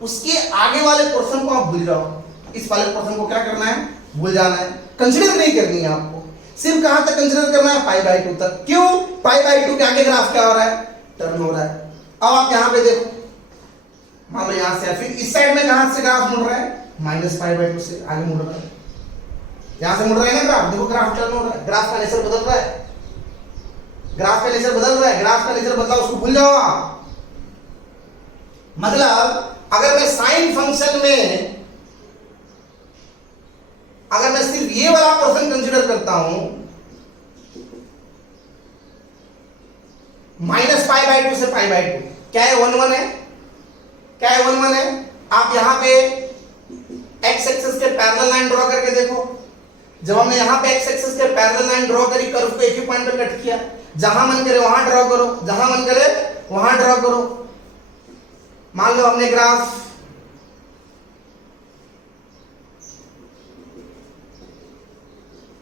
उसके आगे वाले पोर्शन को आप भूल जाओ। इस वाले पोर्शन को क्या करना है? भूल जाना है, कंसीडर नहीं करनी है आपको। सिर्फ कहां तक कंसीडर करना है? पाई बाई 2 तक। क्यों? पाई बाई 2 के आगे ग्राफ क्या हो रहा है? टर्न हो रहा है। अब आप यहां पे देखो, मान लो यहां से, फिर इस साइड में कहां से ग्राफ मुड़ रहा है? माइनस पाई बाई 2 से आगे मुड़ रहा है। यहां से मुड़ रहा है ना ग्राफ, देखो ग्राफ टर्न हो रहा है, ग्राफ का नेचर बदल रहा है, ग्राफ का नेचर बदल रहा है। ग्राफ का नेचर बदला, उसको भूल जाओ आप। मतलब अगर मैं साइन फंक्शन में, अगर मैं सिर्फ ये वाला पोर्शन कंसीडर करता हूं, माइनस पाई बाई 2 से पाई बाई 2, क्या है? 1 है। क्या है? 1 है। आप यहां पे एक्स एक्सिस के पैरेलल लाइन ड्रॉ करके देखो। जब हमने यहां पे एक्स एक्सिस के पैरेलल लाइन ड्रॉ करी, कर्व को एक ही पॉइंट पे कट किया, जहां मन करे वहां ड्रॉ करो, जहां मन करे वहां ड्रॉ करो। मान लो हमने ग्राफ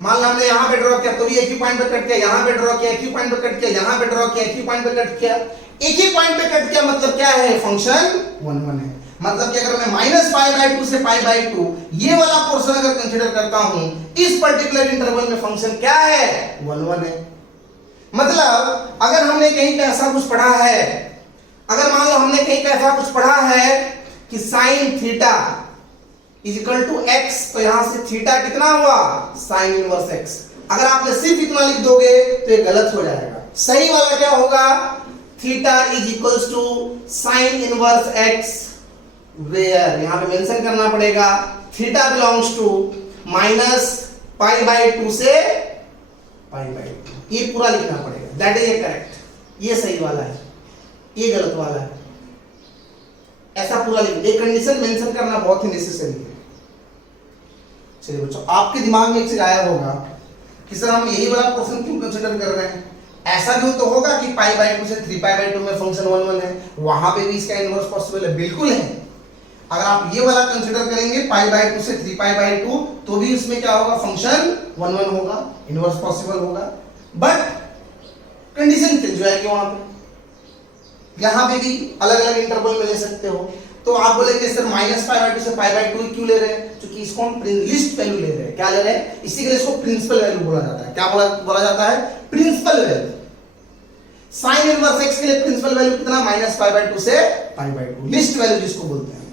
मान लो हमने यहां पे ड्रॉ किया तो भी एक ही पॉइंट पे कट किया, यहां पे ड्रॉ किया एक ही पॉइंट पे कट किया, यहां पे ड्रॉ किया एक ही पॉइंट पे कट किया, एक ही पॉइंट पे कट किया, मतलब क्या है? फंक्शन 1 है। मतलब कि अगर मैं माइनस पाई बाई 2 से पाई बाई 2 ये वाला पोर्शन अगर कंसीडर करता हूं, इस पर्टिकुलर इंटरवल में फंक्शन क्या है? 1 है। मतलब अगर हमने कहीं पे ऐसा कुछ पढ़ा है, अगर मान लो हमने कहीं पे ऐसा कुछ पढ़ा है कि sine theta is equal to x, तो यहां से थीटा कितना हुआ? Sine inverse x. अगर आपने सिर्फ इतना लिख दोगे तो ये गलत हो जाएगा। सही वाला क्या होगा? Theta is equals to sine inverse x, where यहां पे मेंशन करना पड़ेगा theta belongs to minus pi by 2 से पाई बाई 2। ये पूरा लिखना पड़ेगा। दैट इज करेक्ट, ये सही वाला है, ये गलत वाला है। ऐसा पूरा लिख, एक कंडीशन मेंशन करना बहुत ही नेसेसरी है। चलिए बच्चों, आपके दिमाग में एक चीज आया होगा कि सर हम यही वाला पोर्शन क्यों कंसीडर कर रहे हैं? ऐसा भी तो होगा कि पाई बाई 2 से 3 पाई बाई 2 में फंक्शन 1 है, वहां पे भी इसका इनवर्स पॉसिबल है। बिल्कुल है। अगर आप ये वाला कंसीडर करेंगे पाई बाई 2 से 3 पाई बाई 2, तो भी उसमें क्या होगा? फंक्शन 1 होगा, इनवर्स पॉसिबल होगा। बट कंडीशन चेंज हो जाएगी वहां पे। यहां पे भी अलग अलग इंटरवल में ले सकते हो। तो आप बोलेंगे सर माइनस पाई बाई 2 से पाई बाई 2 क्यों ले रहे हैं? क्योंकि इसको हम लिस्ट वैल्यू ले रहे हैं। क्या ले रहे हैं? इसी के लिए इसको प्रिंसिपल वैल्यू बोला जाता है। क्या बोला जाता है? Principal value. Sine inverse x के लिए प्रिंसिपल वैल्यू कितना? माइनस पाई बाई 2 से पाई बाई 2, लिस्ट वैल्यू जिसको बोलते हैं।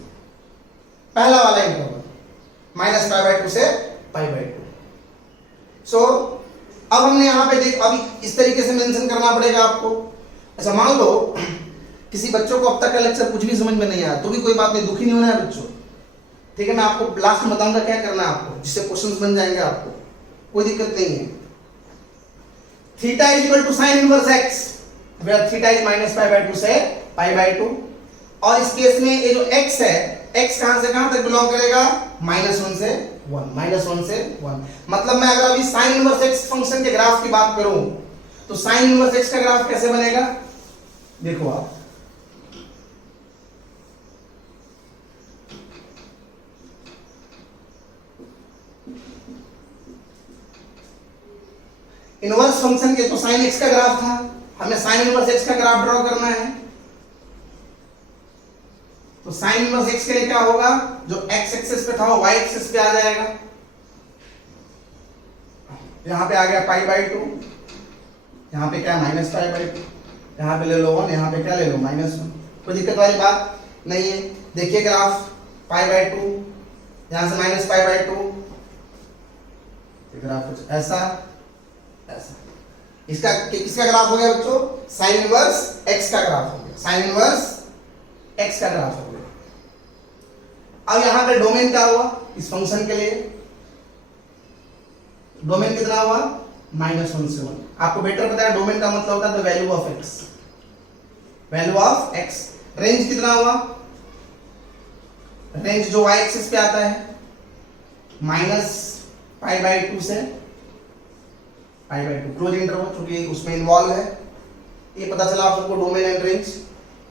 पहला वाला इंटरवल माइनस पाई बाई 2 से पाई बाई 2। सो अब हमने यहां पे देख, अभी इस तरीके से मेंशन करना पड़ेगा आपको। अच्छा मान लो किसी बच्चों को अब तक का लेक्चर कुछ भी समझ में नहीं आया, तो भी कोई बात नहीं, दुखी नहीं होना है बच्चों। ठीक है, मैं आपको लास्ट में बताऊंगा क्या करना है आपको, जिससे क्वेश्चंस बन जाएंगे आपको, कोई दिक्कत नहीं है। Theta is equal to sine inverse x, where theta is minus pi by 2 से पाई बाई 2। और इस केस में ये जो x है, x कहां से कहां तक बिलोंग करेगा? -1 से 1, -1 से 1। मतलब मैं अगर अभी साइन इनवर्स x फंक्शन के ग्राफ की बात करूं, तो साइन इनवर्स x का ग्राफ कैसे बनेगा? देखो आप, इनवर्स फंक्शन के तो साइन x का ग्राफ था, हमें साइन इनवर्स x का ग्राफ ड्रॉ करना है। तो साइन इनवर्स x के लिए क्या होगा? जो x एक्सिस पे था वो y एक्सिस पे आ जाएगा। यहां पे आ गया पाई बाई 2, यहां पे क्या? माइनस पाई बाई 2, यहां पे ले लो 1, यहां पे क्या ले लो? -1। कोई दिक्कत वाली बात नहीं है। देखिए ग्राफ पाई बाई 2, यहां से माइनस पाई बाई 2, ग्राफ कुछ ऐसा ऐसा। इसका किसका ग्राफ हो गया बच्चों? साइन इनवर्स x का ग्राफ हो गया, साइन इनवर्स x का ग्राफ हो गया। अब यहां पे डोमेन क्या हुआ इस फंक्शन के लिए? डोमेन कितना हुआ? -1 से 1। आपको बेटर पता है डोमेन का मतलब होता है the value of x, value of x। Range कितना हुआ? रेंज जो y एक्सिस पे आता है माइनस पाई बाई 2 से पाई बाई 2, क्लोज इंटरवल, क्योंकि उसमें इन्वॉल्व है। ये पता चला आप सबको डोमेन एंड रेंज।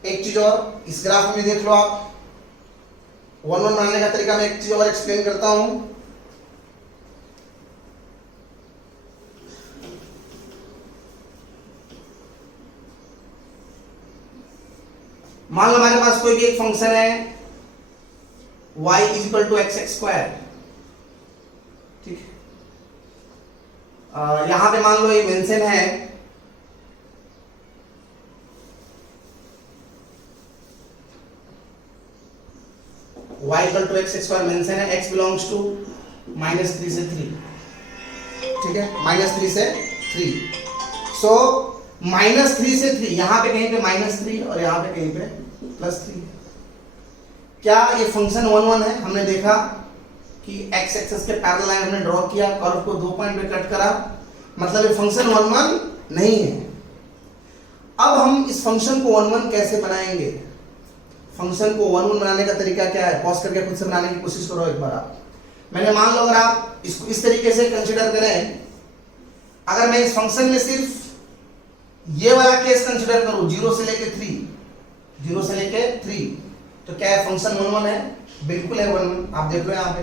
एक चीज और इस ग्राफ में देख लो आप, 1 1 बनाने का तरीका मैं एक चीज और एक्सप्लेन करता हूं। मान लो हमारे पास कोई भी एक फंक्शन है y is equal to x x square, ठीक है। यहां पे मान लो ये मेंशन है y equal to x x square, mention है x बिलोंग्स टू -3 से 3, ठीक है, -3 से 3। सो -3 से 3, यहां पे कहीं पे -3 और यहां पे कहीं पे +3। क्या ये फंक्शन 1 1 है? हमने देखा कि x एक्सिस के पैरेलल लाइन हमने ड्रॉ किया, कर्व को 2 पॉइंट पे कट करा, मतलब ये फंक्शन 1 1 नहीं है। अब हम इस फंक्शन को 1 1 कैसे बनाएंगे? फंक्शन को 1 1 बनाने का तरीका क्या है? पॉज करके खुद से बनाने की कोशिश करो एक बार आप। मैंने मान लो अगर आप इसको इस तरीके से कंसीडर करें, अगर मैं इस फंक्शन में सिर्फ ये वाला केस कंसीडर करूं 0 से लेके 3, 0 से लेके 3, तो क्या है फंक्शन 1 1 है? बिल्कुल है 1 1। आप देख लो यहाँ पे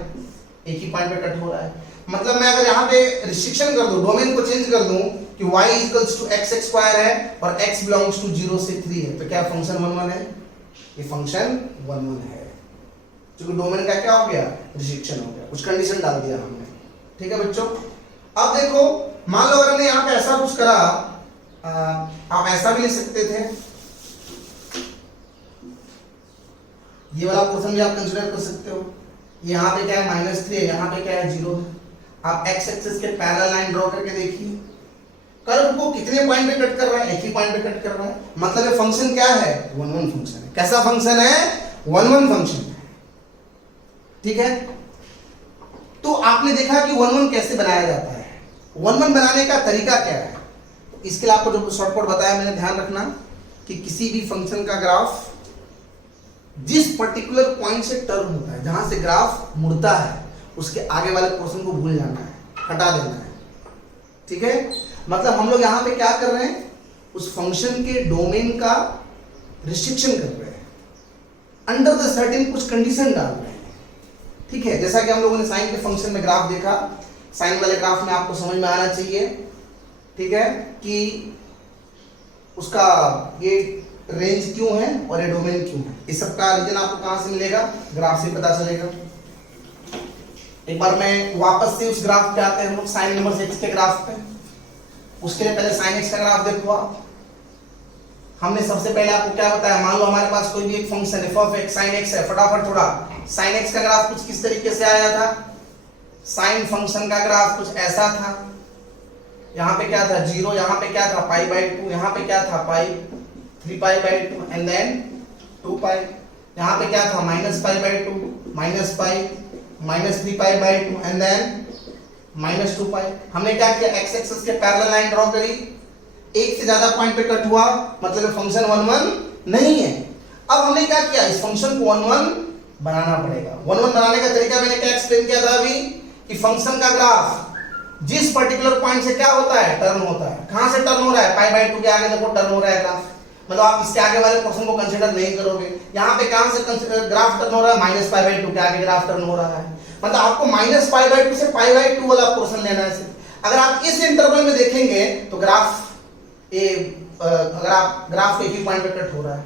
एक ही पॉइंट पे कट हो रहा है। मतलब मैं अगर यहाँ पे रिस्ट्रिक्शन कर दूं, डोमेन को चेंज कर दूं कि y equals to x x square है और x बिलोंग्स टू 0 से 3 है, तो क्या फंक्शन 1 1 है? ये फंक्शन 1 1 है, क्योंकि डोमेन का क्या हो गया? रिस्ट्रिक्शन हो गया, कुछ कंडीशन डाल दिया हमने, ठीक है बच्चों। अब देखो, मान लो अगर हमने यहाँ पे ऐसा कुछ करा, आप ऐसा भी लिख सकते थे, ये वाला पोर्शन भी आप कंसीडर कर सकते हो। यहाँ पे क्या है? -3 है, यहाँ पे क्या है? 0 है। आप x एक्सिस के पैरेलल लाइन ड्रॉ करके देखिए, कर्व को कितने पॉइंट पे कट कर रहा है? एक ही पॉइंट पे कट कर रहा है, मतलब ये फंक्शन क्या है? 1 1 फंक्शन है। कैसा फंक्शन है? 1 1 फंक्शन है, ठीक है। तो आपने देखा कि 1 1 कैसे बनाया जाता है। 1 1 बनाने का तरीका क्या है? इसके लिए आपको जो शॉर्टकट बताया मैंने, ध्यान रखना कि किसी भी फंक्शन का ग्राफ जिस पर्टिकुलर पॉइंट से टर्न होता है, जहां से ग्राफ मुड़ता है, उसके आगे वाले पोर्शन को भूल जाना है, हटा देना है, ठीक है। मतलब हम लोग यहां पे क्या कर रहे हैं? उस फंक्शन के डोमेन का रिस्ट्रिक्शन कर रहे हैं, अंडर द सर्टेन कुछ कंडीशन डाल रहे हैं, ठीक है। जैसा कि हम लोगों ने साइन के फंक्शन में ग्राफ देखा, साइन वाले ग्राफ में आपको समझ में आना चाहिए, ठीक है, कि उसका ये रेंज क्यों है और ये डोमेन क्यों है। इस सब का रीजन आपको कहां से मिलेगा? ग्राफ से पता चलेगा। एक बार मैं वापस से उस ग्राफ पे आते हैं, हम लोग साइन इनवर्स x के ग्राफ पे। उसके लिए पहले साइन x का ग्राफ देखो आप। हमने सबसे पहले आपको क्या बताया? मान लो हमारे पास कोई भी एक function f of x sin x है, फटाफट थोड़ा sin x का ग्राफ कुछ किस तरीके से आया था? साइन फंक्शन का ग्राफ कुछ ऐसा था, यहाँ पे क्या था? 0, यहाँ पे क्या था? π/2, यहाँ पे क्या था? 3π/2 एंड देन 2π, यहाँ पे क्या था? -π/2, -π, -3π/2 एंड देन -2π। हमने क्या किया? x एक्सिस के पैरेलल लाइन ड्रॉ करी, एक से ज्यादा पॉइंट पे कट हुआ, मतलब फंक्शन 1 1 नहीं है। अब हमने क्या किया? इस फंक्शन को 1 1 बनाना पड़ेगा। 1 1 बनाने का तरीका मैंने क्या एक्सप्लेन किया था अभी, कि फंक्शन का ग्राफ जिस पर्टिकुलर पॉइंट से क्या होता है? टर्न होता है। कहां से टर्न हो रहा है? π/2 के आगे देखो टर्न हो रहा है ग्राफ, मतलब आप इसके आगे वाले पोर्शन को कंसीडर नहीं करोगे। यहाँ पे कहां से ग्राफ टर्न हो रहा है? -π/2 के आगे ग्राफ टर्न हो रहा है, मतलब आपको -π/2 से π/2 वाला पोर्शन लेना है। अगर आप इस इंटरवल में देखेंगे तो ग्राफ अगर आप ग्राफ एक ही पॉइंट पे कट हो रहा है,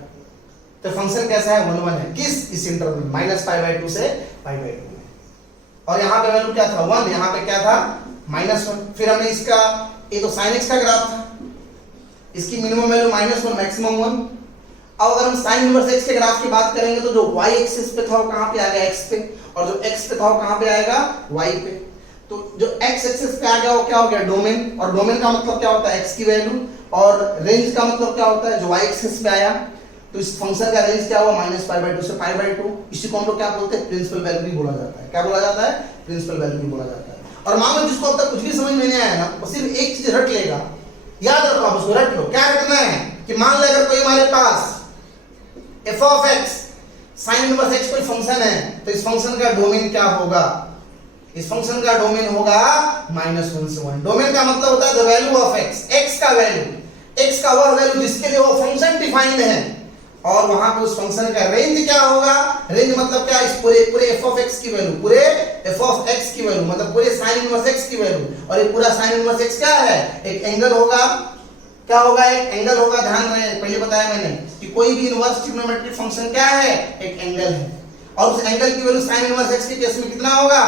तो फंक्शन कैसा है? 1 1 है। किस? इस इंटरवल में -π/2 से π/2 में। और यहाँ पे वैल्यू क्या था? 1, यहाँ पे क्या था? -1। फिर हमने इसका, ये तो sin x का ग्राफ था, इसकी मिनिमम वैल्यू -1, मैक्सिमम 1। अब अगर हम sin इनवर्स x के ग्राफ की बात करेंगे तो जो y एक्सिस पे था वो कहां पे आ गया? x पे, और जो x पे था वो कहां पे आएगा? y पे। तो जो x एक्सिस पे आ गया वो क्या हो गया? डोमेन। और डोमेन का मतलब क्या होता है? x की वैल्यू। और रेंज का मतलब क्या होता है? जो y एक्सिस पे आया, तो इस फंक्शन का रेंज क्या हुआ? -π/2 से π/2। इसी को हम लोग क्या बोलते हैं? प्रिंसिपल वैल्यू भी बोला जाता है। क्या बोला जाता है? प्रिंसिपल वैल्यू भी बोला जाता है। और मान लो जिसको अब तक कुछ भी समझ में नहीं आया ना, वो सिर्फ एक चीज रट लेगा, याद रखो आप उसको, रट लो। क्या रखना है? कि मान लो अगर कोई हमारे पास f of x sin inverse x कोई फंक्शन है, तो इस फंक्शन का डोमेन क्या होगा? इस फंक्शन का डोमेन होगा -1 से 1। डोमेन का मतलब होता है the value of x, x का वैल्यू। x का वह वैल्यू जिसके लिए वो फंक्शन डिफाइंड है, और वहां पे उस फंक्शन का रेंज क्या होगा, रेंज मतलब क्या, इस पूरे f ऑफ x की वैल्यू, पूरे f ऑफ x की वैल्यू मतलब पूरे sin इनवर्स x की वैल्यू, और ये पूरा sin इनवर्स x क्या है, एक एंगल होगा, क्या होगा, एक एंगल होगा। ध्यान रहे, पहले बताया मैंने कि कोई भी इनवर्स ट्रिग्नोमेट्रिक फंक्शन क्या है, एक एंगल है, और उस एंगल की वैल्यू sin इनवर्स x के केस में कितना होगा,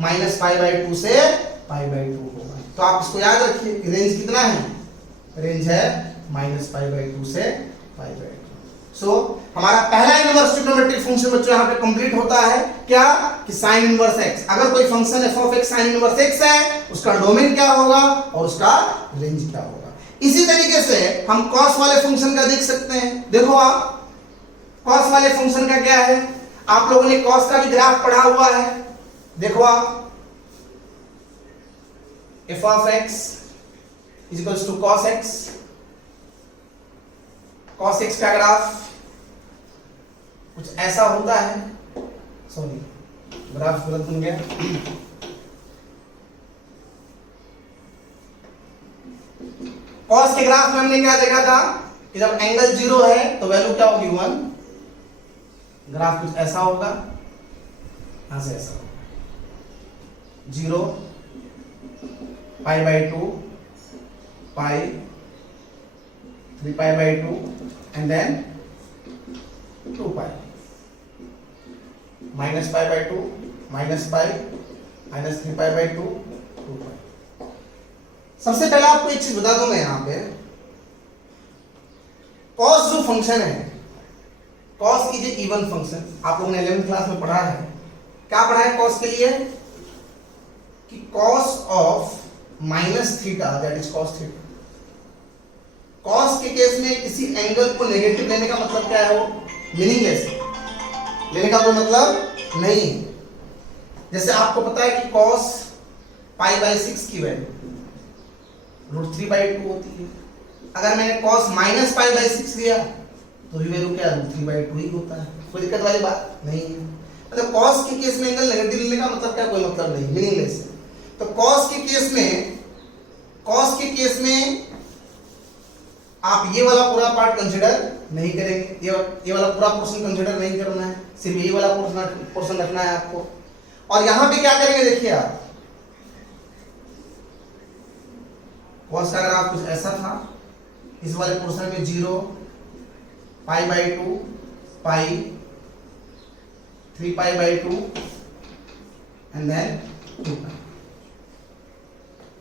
-π/2 से π/2 होगा। तो आप इसको याद रखिए कि रेंज कितना है, रेंज है -π/2 से π/2। सो हमारा पहला इनवर्स ट्रिग्नोमेट्रिक फंक्शन बच्चों यहाँ पे कंप्लीट होता है क्या, कि sin इनवर्स x। अगर कोई function f of x sin inverse x है, उसका डोमेन क्या होगा और उसका रेंज क्या होगा। इसी तरीके से हम cos वाले फंक्शन का देख सकते हैं। देखो आप cos वाले फंक्शन का क्या है, आप लोगों ने cos का भी ग्राफ पढ़ा हुआ है। देखो आप f of x is equals to cos x, cos x का ग्राफ कुछ ऐसा होता है, सॉरी ग्राफ गलत बन गया, cos के ग्राफ में हमने क्या देखा था कि जब एंगल 0 है तो वैल्यू क्या होगी 1, ग्राफ कुछ ऐसा होगा, यहां से ऐसा होगा 0 π/2 पाई 3π/2 एंड देन 2π -π/2 -π -3π/2 2π। सबसे पहले आपको एक चीज बता दूं मैं यहाँ पे, cos जो फंक्शन है, cos is a even function. आप लोगों ने 11th क्लास में पढ़ा है, क्या पढ़ा है cos के लिए, कि cos of -θ that is cos θ। cos के केस में किसी एंगल को नेगेटिव लेने का मतलब क्या है, वो मीनिंगलेस, लेने का कोई मतलब नहीं। जैसे आपको पता है कि cos π/6 की वैल्यू √3/2 होती है। अगर मैंने cos -π/6 लिया तो ये वैल्यू क्या √3/2 ही होता है, कोई दिक्कत वाली बात नहीं है। मतलब cos के केस में एंगल नेगेटिव लेने का मतलब क्या, कोई मतलब नहीं, मीनिंगलेस है। तो cos के केस में आप ये वाला पूरा पार्ट कंसीडर नहीं करेंगे, ये वाला पूरा पोर्शन कंसीडर नहीं करना है, सिर्फ ये वाला पोर्शन रखना है आपको। और यहां पे क्या करेंगे, देखिए आप cos का ग्राफ कुछ ऐसा था, इस वाले पोर्शन में 0 π/2 पाई 3π/2 एंड देन 2π।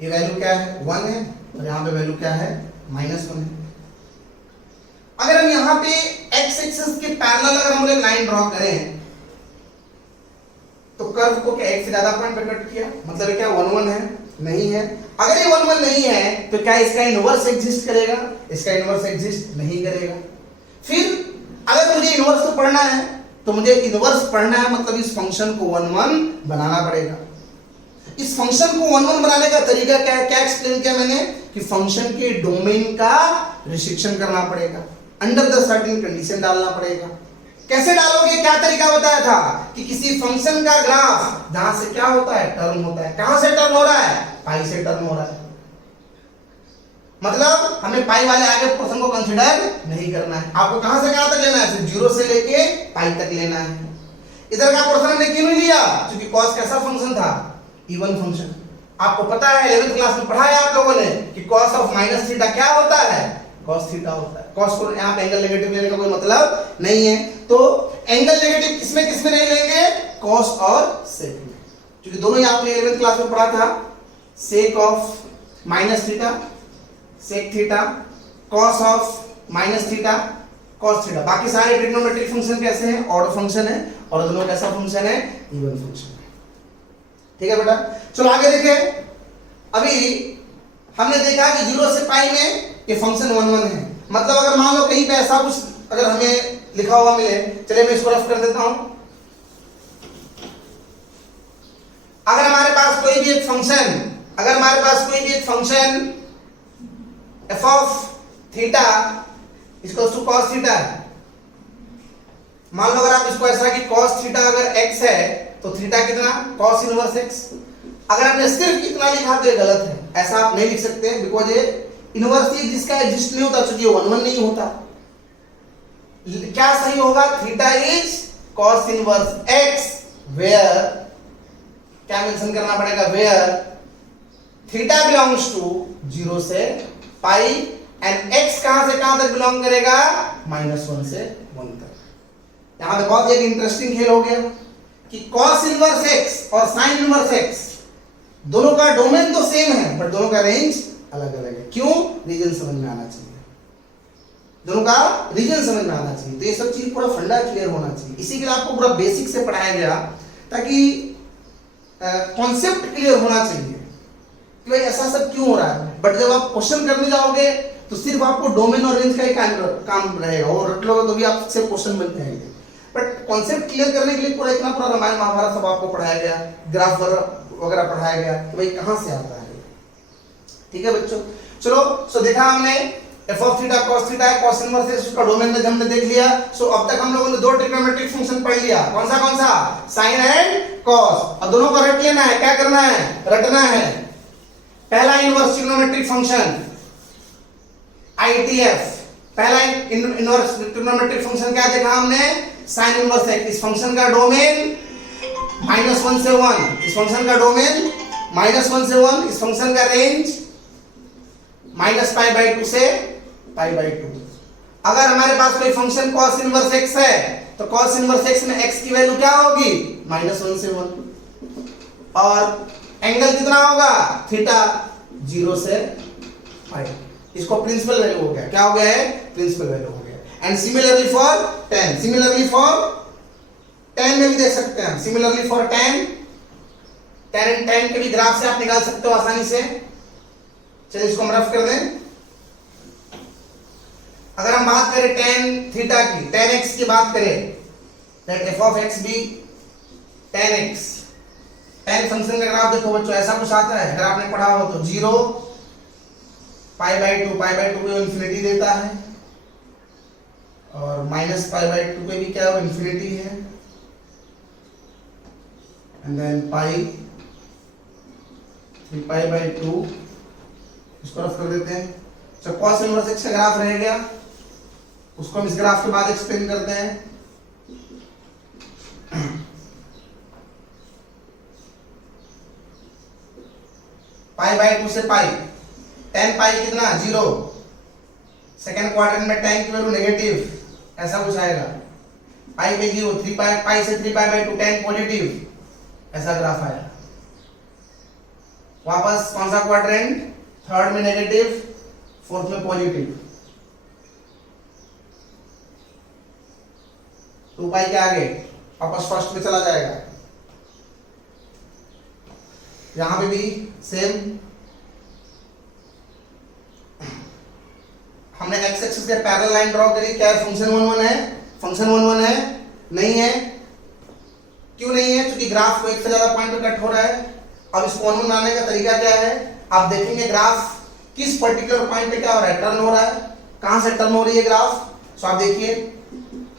ये वैल्यू क्या है 1 है, और यहां पे वैल्यू क्या है -1 है। अगर हम यहां पे x एक्सिस के पैरेलल अगर हम लोग लाइन ड्रॉ करें तो कर्व को क्या एक से ज्यादा पॉइंट पे कट किया, मतलब क्या 1 1 है, नहीं है। अगर ये 1 1 नहीं है तो क्या इसका इनवर्स एग्जिस्ट करेगा, इसका इनवर्स एग्जिस्ट नहीं करेगा। फिर अगर मुझे इनवर्स तो पढ़ना है तो मुझे इनवर्स पढ़ना है, मतलब इस फंक्शन को 1 1 बनाना पड़ेगा। इस फंक्शन को 1 1 बनाने का तरीका क्या है, क्या एक्सप्लेन किया मैंने, कि फंक्शन के डोमेन का रिस्ट्रिक्शन करना पड़ेगा, अंडर द सर्टेन कंडीशन डालना पड़ेगा। कैसे डालोगे, क्या तरीका बताया था कि किसी फंक्शन का ग्राफ जहां से क्या होता है, टर्न होता है, कहां से टर्न हो रहा है, पाई से टर्न हो रहा है, मतलब हमें पाई वाले आगे पोर्शन को कंसीडर नहीं करना है। आपको कहां से कहां तक लेना है, सिर्फ 0 से लेके पाई तक लेना है। इधर का पोर्शन हमने क्यों नहीं लिया, क्योंकि cos कैसा फंक्शन था, इवन फंक्शन। आपको पता है 11th क्लास में पढ़ा है आप लोगों ने कि cos ऑफ -θ क्या होता है, cos θ होता है। cos को यहाँ पे एंगल नेगेटिव लेने का कोई मतलब नहीं है, तो एंगल नेगेटिव किसमें नहीं लेंगे, cos और sec में, क्योंकि दोनों ही आपने 11th क्लास में पढ़ा था, sec of -θ sec θ, cos of -θ cos θ। बाकी सारे ट्रिग्नोमेट्रिक फंक्शन कैसे हैं, ऑड फंक्शन है, और दोनों कैसा फंक्शन है, इवन फंक्शन है। ठीक है बेटा, चलो आगे देखें। अभी हमने देखा कि 0 से पाई में ये फंक्शन 1 1 है, मतलब अगर मान लो कहीं पे ऐसा कुछ अगर हमें लिखा हुआ मिले, चलिए मैं इसको रफ कर देता हूं। अगर हमारे पास कोई भी एक function f of theta equals to cos theta, मान लो अगर आप इसको ऐसा कि cos थीटा अगर x है तो थीटा कितना, cos इनवर्स x। अगर आपने सिर्फ इतना लिखा तो ये गलत है, ऐसा आप नहीं लिख सकते, बिकॉज ये इनवर्स ये जिसका एग्जिस्ट नहीं होता, क्योंकि 1 1 नहीं होता। क्या सही होगा? Theta is cos inverse x where, क्या मेंशन करना पड़ेगा? वेयर थीटा बिलोंग्स टू 0 से पाई एंड एक्स कहां से कहां तक बिलोंग करेगा? -1 से 1 तक। यहां पे बहुत एक इंटरेस्टिंग खेल हो गया कि कॉस इनवर्स एक्स और साइन इनवर्स एक्स दोनों का डोमेन तो सेम है, बट दोनों का रेंज अलग अलग है। क्यों? रीजन समझ में आना चाहिए, दोनों का रीजन समझ में आना चाहिए। तो ये सब चीज पूरा फंडा क्लियर होना चाहिए। इसी के लिए आपको पूरा बेसिक से पढ़ाया गया ताकि कॉन्सेप्ट क्लियर होना चाहिए कि भाई ऐसा सब क्यों हो रहा है। बट जब आप क्वेश्चन करने जाओगे तो सिर्फ आपको डोमेन और रेंज का ही काम रहेगा, और रट लोगे तो भी आपसे क्वेश्चन बनते हैं। बट कॉन्सेप्ट क्लियर करने के लिए पूरा रामायण महाभारत सब आपको पढ़ाया गया, ग्राफ वगैरह पढ़ाया गया कि भाई कहां से आता है। ठीक है बच्चों, चलो सो देखा हमने f of theta cos theta है, cos इनवर्स है, उसका डोमेन में हमने देख लिया। सो अब तक हम लोगों ने दो ट्रिग्नोमेट्रिक फंक्शन पढ़ लिया। कौन सा? साइन एंड कॉस, और दोनों को रट लेना है। क्या करना है? रटना है। पहला इनवर्स ट्रिग्नोमेट्रिक फंक्शन ITF, पहला इनवर्स ट्रिग्नोमेट्रिक फंक्शन क्या देखा हमने? साइन इनवर्स है। इस फंक्शन का डोमेन -1 से 1, इस फंक्शन का डोमेन -1 से 1, इस फंक्शन का रेंज -π/2 से π/2। अगर हमारे पास कोई फंक्शन cos इनवर्स x है तो cos इनवर्स x में x की वैल्यू क्या होगी? -1 से 1, और एंगल कितना होगा? थीटा 0 से π। इसको प्रिंसिपल वैल्यू हो गया। क्या हो गया है? प्रिंसिपल वैल्यू हो गया। And similarly for tan, similarly for tan में भी देख सकते हैं। सिमिलरली फॉर tan के भी ग्राफ से आप निकाल सकते हो आसानी से। चलिए इसको हम रफ कर दें। अगर हम बात करें tan थीटा की, tan x की बात करें, let f of x be tan x। tan function का ग्राफ देखो बच्चों ऐसा कुछ आता है, अगर आपने पढ़ा हो तो 0 π/2 को इंफिनिटी देता है, और -π/2 पे भी क्या है? इंफिनिटी है, एंड देन पाई 3π/2, इसको रफ कर देते हैं। तो cos इनवर्स x का ग्राफ रह गया, उसको हम इस ग्राफ के बाद एक्सप्लेन करते हैं। π/2 से पाई, tan पाई कितना? 0। सेकेंड क्वाड्रेंट में tan की वैल्यू नेगेटिव, ऐसा कुछ आएगा। पाई पे 0, 3π, पाई से 3π/2 tan पॉजिटिव, ऐसा ग्राफ आया। वापस कौन सा क्वाड्रेंट? थर्ड में नेगेटिव, फोर्थ में पॉजिटिव। 2π के आगे वापस फर्स्ट में चला जाएगा। यहां पे भी सेम, हमने x एक्सिस के पैरेलल लाइन ड्रॉ करी। क्या फंक्शन 1 1 है? फंक्शन 1 1 है? नहीं है। क्यों नहीं है? क्योंकि ग्राफ को एक से ज्यादा पॉइंट पे कट हो रहा है। अब इसको 1 1 बनाने का तरीका क्या है? आप देखेंगे ग्राफ किस पर्टिकुलर पॉइंट पे क्या हो रहा है? टर्न हो रहा है। कहां से टर्न हो रही है ग्राफ? सो आप देखिए,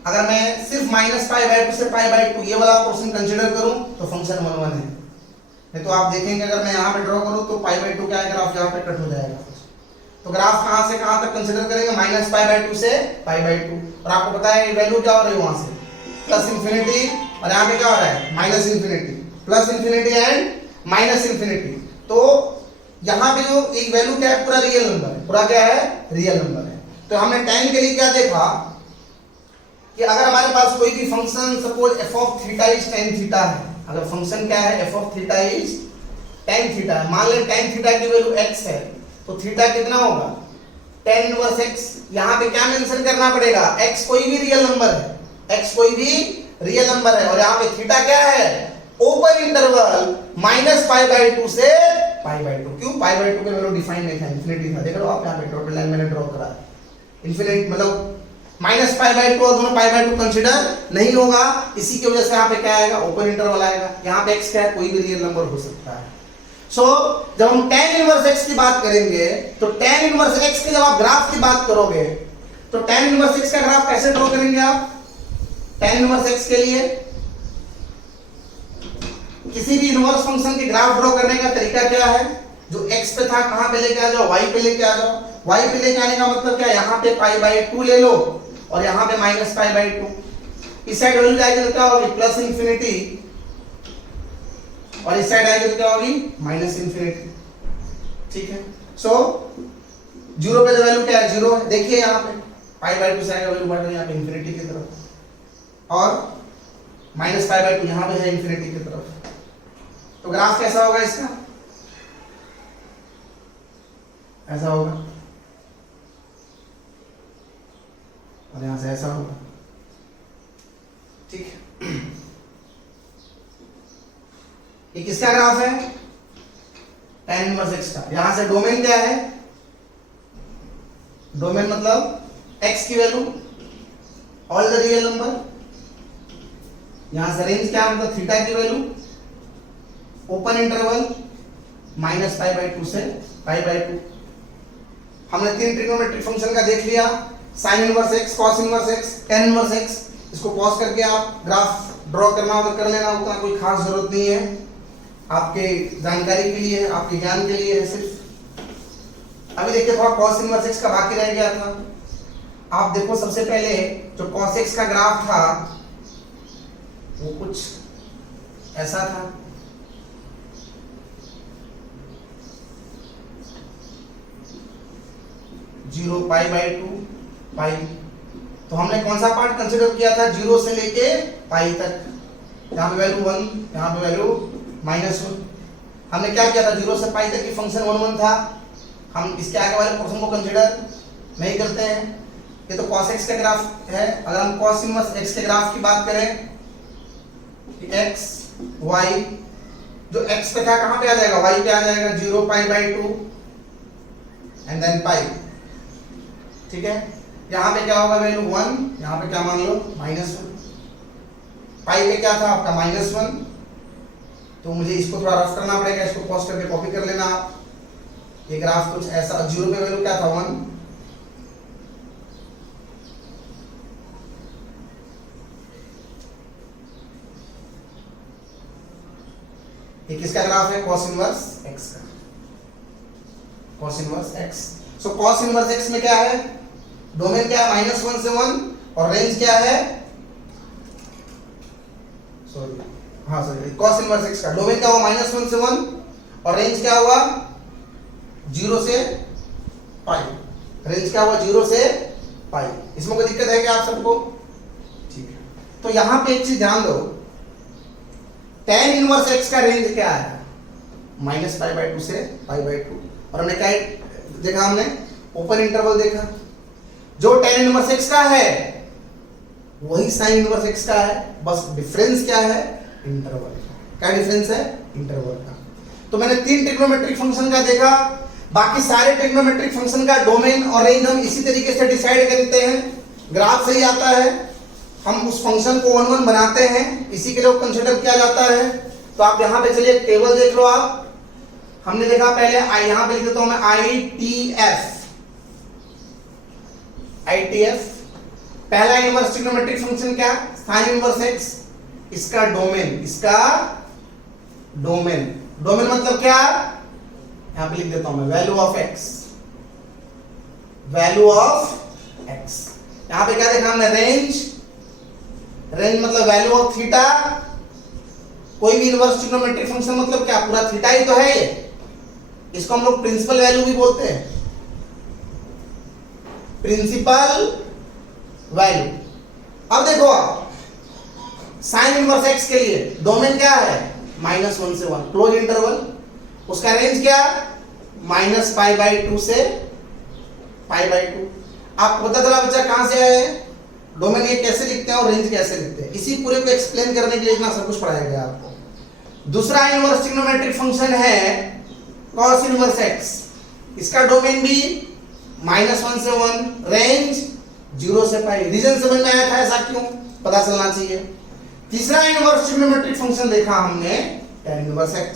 अगर मैं सिर्फ -π/2 से π/2 ये वाला पोर्शन कंसीडर करूं तो फंक्शन 1 1 है। नहीं तो आप देखेंगे अगर मैं यहां पे ड्रॉ करूं तो π/2 क्या है? ग्राफ यहां पे कट हो जाएगा। तो ग्राफ कहां से कहां तक कंसीडर करेंगे? -π/2 से π/2, और आपको पता है वैल्यू क्या हो रही है वहां से? +∞, और यहां पे क्या हो रहा है? -∞, +∞ एंड -∞। तो यहां पे जो एक वैल्यू क्या है? पूरा रियल नंबर है। पूरा क्या है? रियल नंबर है। तो हमने tan के लिए क्या देखा कि अगर हमारे पास कोई भी function suppose f of theta is tan theta है, अगर फंक्शन क्या है? f of theta is tan theta है, मान लें tan थीटा की वैल्यू x है, तो थीटा कितना होगा? tan inverse x। यहां पे क्या मेंशन करना पड़ेगा? x कोई भी रियल नंबर है, x कोई भी रियल नंबर है, और यहां पे थीटा क्या है? ओपन इंटरवल -π/2 से π/2। क्यों? π/2 का वैल्यू डिफाइन नहीं था, इंफिनिटी था। देख लो आप यहां पे टोटल लाइन मैंने ड्रॉ करा है। इंफिनिट मतलब -π/2 और दोनों π/2 कंसीडर नहीं होगा। इसी की वजह से यहां पे क्या आएगा? ओपन इंटरवल आएगा। यहां पे x क्या है? कोई भी रियल नंबर हो सकता है। सो जब हम tan इनवर्स x की बात करेंगे तो tan इनवर्स x के जब आप ग्राफ की बात करोगे तो tan इनवर्स x का ग्राफ कैसे ड्रॉ करेंगे आप? tan इनवर्स x के लिए किसी भी इनवर्स फंक्शन के ग्राफ ड्रॉ करने का तरीका क्या है? जो x पे था कहां पे लेके आ जाओ? y पे लेके आ जाओ। y पे लेके आने का मतलब क्या, यहाँ पे पाई बाई 2 ले लो और यहाँ पे माइनस पाई बाई 2, इस साइड वैल्यू जाएगी तो क्या होगी प्लस इंफिनिटी और इस साइड आएगी तो क्या होगी माइनस इंफिनिटी। ठीक है, सो जीरो पे जो वैल्यू क्या है जीरो है, देखिए यहाँ पे पाई बाई 2 से आएगा वैल्यू बढ़ रही है यहाँ पे इंफिनिटी की तरफ और माइनस पाई बाई 2 यहाँ पे है इंफिनिटी की तरफ। तो ग्राफ कैसा होगा इसका, ऐसा होगा और यहां से ऐसा होगा। ठीक है, ये किसका ग्राफ है, tan इनवर्स x का। यहां से डोमेन क्या है, डोमेन मतलब x की value all the real number, यहां से रेंज क्या मतलब थीटा की value open interval minus pi by 2 से पाई बाई 2। हमने 3 ट्रिग्नोमेट्रिक फंक्शन का देख लिया, sine inverse x, cos inverse x, tan inverse x। इसको पॉज करके आप ग्राफ ड्रॉ करना होगा कर लेना, उतना कोई खास जरूरत नहीं है, आपके जानकारी के लिए, आपके ज्ञान के लिए है सिर्फ। अभी देखिए थोड़ा कॉस इनवर्स x का बाकी रह गया था। आप देखो सबसे पहले जो कॉस x का ग्राफ था वो कुछ ऐसा था, जीरो पाई बाई 2 पाई। तो हमने कौन सा पार्ट कंसिडर किया था, जीरो से लेके पाई तक, यहाँ पे वैल्यू 1, यहाँ पे वैल्यू -1। हमने क्या किया था, जीरो से पाई तक की फंक्शन 1 1 था, हम इसके आगे वाले पोर्शन को कंसिडर नहीं करते हैं। ये तो cos x का ग्राफ है। अगर हम cos इनवर्स x के ग्राफ की बात करें, x y, जो x पे था कहाँ पे आ जाएगा, y पे आ जाएगा, 0 पाई बाई 2 एंड देन पाई। ठीक है, यहाँ पे क्या होगा वैल्यू 1, यहाँ पे क्या मान लो -1। पाई पे क्या था आपका -1, तो मुझे इसको थोड़ा रफ करना पड़ेगा, इसको पॉज करके कॉपी कर लेना आप। ये ग्राफ कुछ ऐसा, 0 पे वैल्यू क्या था 1, ये किसका ग्राफ है, cos इनवर्स x का, cos इनवर्स x। सो cos इनवर्स x में क्या है, डोमेन क्या है -1 से 1 और रेंज क्या है, सॉरी cos इनवर्स x का डोमेन क्या हुआ -1 से 1 और रेंज क्या हुआ 0 से पाई, रेंज क्या हुआ 0 से पाई। इसमें कोई दिक्कत है क्या आप सबको? ठीक है, तो यहां पे एक चीज ध्यान दो, tan इनवर्स x का रेंज क्या है, -पाई बाई 2 से पाई बाई 2। और हमने क्या देखा, हमने ओपन इंटरवल देखा। जो tan इनवर्स x का है वही sin इनवर्स x का है, बस डिफरेंस क्या है, इंटरवल। क्या डिफरेंस है, इंटरवल का। तो मैंने 3 ट्रिग्नोमेट्रिक फंक्शन का देखा, बाकी सारे ट्रिग्नोमेट्रिक फंक्शन का डोमेन और रेंज हम इसी तरीके से डिसाइड करते हैं। ग्राफ सही आता है, हम उस फंक्शन को 1 1 बनाते हैं, इसी के लिए कंसीडर किया जाता है। तो आप यहां पे चलिए टेबल देख लो आप। हमने देखा पहले, यहां पे लिख देता हूं मैं ITF। पहला इनवर्स ट्रिग्नोमेट्रिक फंक्शन क्या, साइन इनवर्स x, इसका डोमेन मतलब क्या, यहां पे लिख देता हूं मैं वैल्यू ऑफ x, यहां पे क्या देखा हमने, रेंज मतलब वैल्यू ऑफ थीटा। कोई भी इनवर्स ट्रिग्नोमेट्रिक फंक्शन मतलब क्या, पूरा थीटा ही तो है ये, इसको हम लोग प्रिंसिपल वैल्यू भी बोलते हैं, प्रिंसिपल वैल्यू। अब देखो आप साइन इनवर्स x के लिए डोमेन क्या है, -1 से 1 क्लोज इंटरवल, उसका रेंज क्या, -पाई बाई 2 से पाई बाई 2। आपको पता चला बच्चा कहां से आया है, डोमेन ये कैसे लिखते हैं और रेंज कैसे लिखते हैं, इसी पूरे को एक्सप्लेन करने के लिए इतना सब कुछ पढ़ाया गया आपको। दूसरा इनवर्स ट्रिग्नोमेट्रिक फंक्शन है cos इनवर्स x, इसका डोमेन भी -1 से 1, रेंज 0 से पाई। रीजन समझ में आया था, ऐसा क्यों पता चलना चाहिए। तीसरा इनवर्स ट्रिग्नोमेट्रिक फंक्शन देखा हमने, tan inverse x।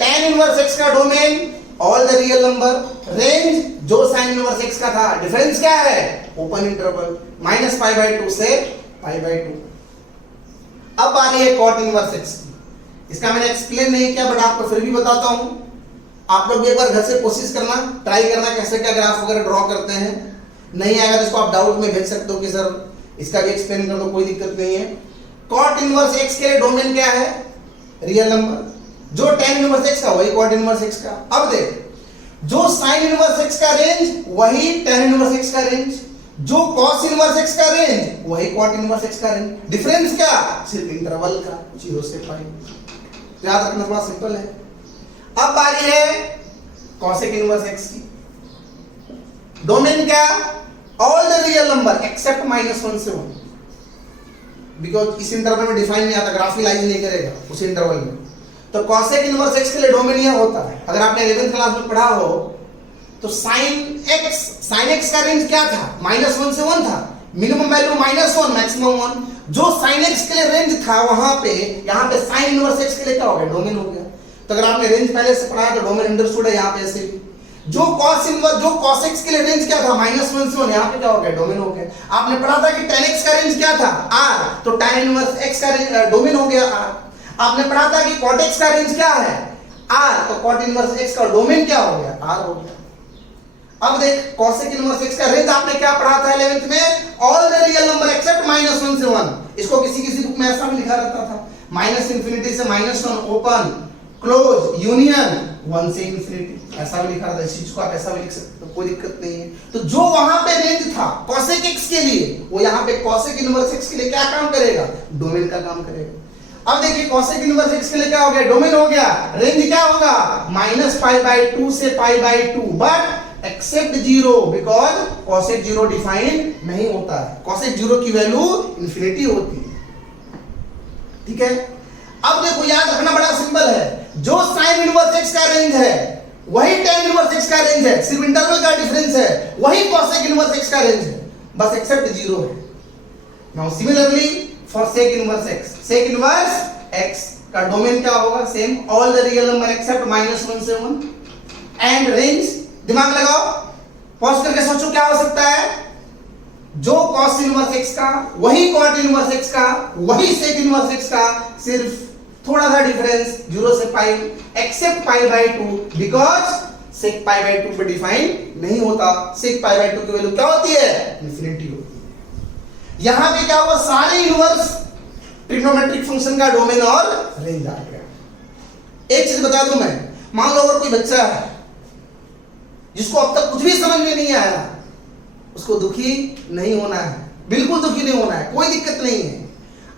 tan inverse x का domain all the real number, range जो sin इनवर्स x का था, डिफरेंस क्या है, ओपन इंटरवल, -पाई बाई 2 से पाई बाई 2। अब आ रही है cot इनवर्स x की, इसका मैंने एक्सप्लेन नहीं किया बट आपको फिर भी बताता हूं। आप लोग भी एक बार घर से कोशिश करना, ट्राई करना कैसे क्या ग्राफ वगैरह ड्रॉ करते हैं। नहीं आएगा तो इसको आप डाउट में भेज सकते हो कि सर इसका भी एक्सप्लेन कर दो, कोई दिक्कत नहीं है। कॉट इनवर्स एक्स के लिए डोमेन क्या है? Real number. जो tan इनवर्स एक्स का वही कॉट इनवर्स एक्स का। अब देख, जो साइन इनवर्स एक्स का रेंज वही tan इनवर्स एक्स का रेंज, जो cos इनवर्स एक्स का रेंज वही cot इनवर्स एक्स का रेंज। डिफरेंस क्या? सिर्फ इंटरवल का 0 से पाई। याद रखना, थोड़ा सिंपल है। अब बारी है cosec इनवर्स एक्स की। डोमेन क्या? All the real number except -1 से 1, बिकॉज इस इंटरवल में डिफाइन नहीं आता, ग्राफिलाइज नहीं करेगा उस इंटरवल में। तो cosec इनवर्स एक्स के लिए डोमेन यह होता है। अगर आपने 11th क्लास में पढ़ा हो तो sin x का रेंज क्या था? -1 से 1 था। Minimum value -1, maximum 1। जो sin x के लिए रेंज था वहां पे, यहां पे sin इनवर्स x के लिए क्या हो गया? डोमेन हो गया। तो अगर आपने रेंज पहले से पढ़ा तो डोमेन अंडरस्टूड है यहां पे ऐसे भी। जो cos x के लिए रेंज क्या था? -1 से 1, यहां पे क्या हो गया? डोमेन हो गया। आपने पढ़ा था कि tan x का रेंज क्या था? r, तो tan इनवर्स x का रेंज डोमेन हो गया r। आपने पढ़ा था कि cot x का रेंज क्या है? r, तो cot इनवर्स x का डोमेन क्या हो गया? r हो गया। अब देख, cosec इनवर्स x का रेंज आपने क्या पढ़ा था 11th में? All the real number except -1 से 1। इसको किसी बुक में ऐसा भी लिखा रहता था, -∞ से -1, ओपन, क्लोज, यूनियन, 1 से इंफिनिटी, ऐसा भी लिखा रहता है। इस चीज को आप ऐसा भी लिख सकते हो, कोई दिक्कत नहीं है। तो जो वहां पे रेंज था cosec x के लिए, वो यहाँ पे cosec इनवर्स x के लिए क्या काम करेगा? डोमेन का काम करेगा। अब देखिए, cosec इनवर्स x के लिए क्या हो गया? डोमेन हो गया। रेंज क्या होगा? -π/2 से π/2, but except 0, because cosec 0 define नहीं होता है। cosec 0 की वैल्यू इंफिनिटी होती है। ठीक है। अब देखो, याद रखना बड़ा सिंपल है। जो sin इनवर्स x का रेंज है वही tan इनवर्स x का रेंज है, सिर्फ इंटरवल का डिफरेंस है। वही cosec इनवर्स x का रेंज है, बस एक्सेप्ट 0 है। Now similarly for sec inverse x, sec inverse x का डोमेन क्या होगा? Same, all the real number except -1 से 1। एंड रेंज, दिमाग लगाओ, पॉज करके सोचो क्या हो सकता है? जो cos इनवर्स x का वही cot इनवर्स x का वही sec इनवर्स x का, सिर्फ थोड़ा सा डिफरेंस 0 से पाई, एक्सेप्ट π/2, बिकॉज sec π/2 पे डिफाइन नहीं होता। sec π/2 की वैल्यू क्या होती है? इंफिनिटी होती है। यहां पे क्या हुआ? सारे इनवर्स ट्रिग्नोमेट्रिक फंक्शन का डोमेन और रेंज आ गया। एक चीज बता दूं मैं, मान लो अगर कोई बच्चा है जिसको अब तक कुछ भी समझ में नहीं आया, उसको दुखी नहीं होना है, बिल्कुल दुखी नहीं होना है, कोई दिक्कत नहीं है।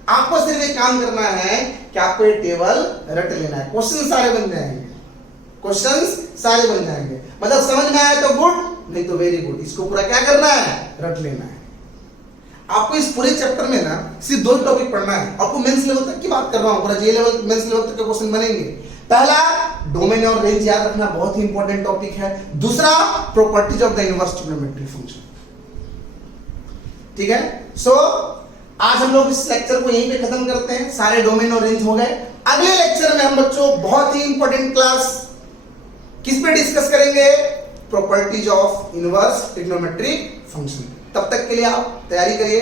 आपको सिर्फ एक काम करना है कि आपको ये टेबल रट लेना है। क्वेश्चन सारे बन जाएंगे, क्वेश्चंस सारे बन जाएंगे। मतलब समझ में आया तो गुड, नहीं तो वेरी गुड। इसको पूरा क्या करना है? रट लेना है। आपको इस पूरे चैप्टर में ना सिर्फ 2 टॉपिक पढ़ना है। आपको मेंस लेवल तक की बात कर रहा हूं, पूरा जे लेवल मेंस लेवल तक के क्वेश्चन बनेंगे। पहला, डोमेन और रेंज याद रखना, बहुत ही इंपॉर्टेंट टॉपिक है। दूसरा, properties of the inverse trigonometric function. ठीक है। सो आज हम लोग इस लेक्चर को यहीं पे खत्म करते हैं। सारे डोमेन और रेंज हो गए। अगले लेक्चर में हम बच्चों बहुत ही इंपॉर्टेंट क्लास किस पे डिस्कस करेंगे? Properties of inverse trigonometric function. तब तक के लिए आप तैयारी करिए।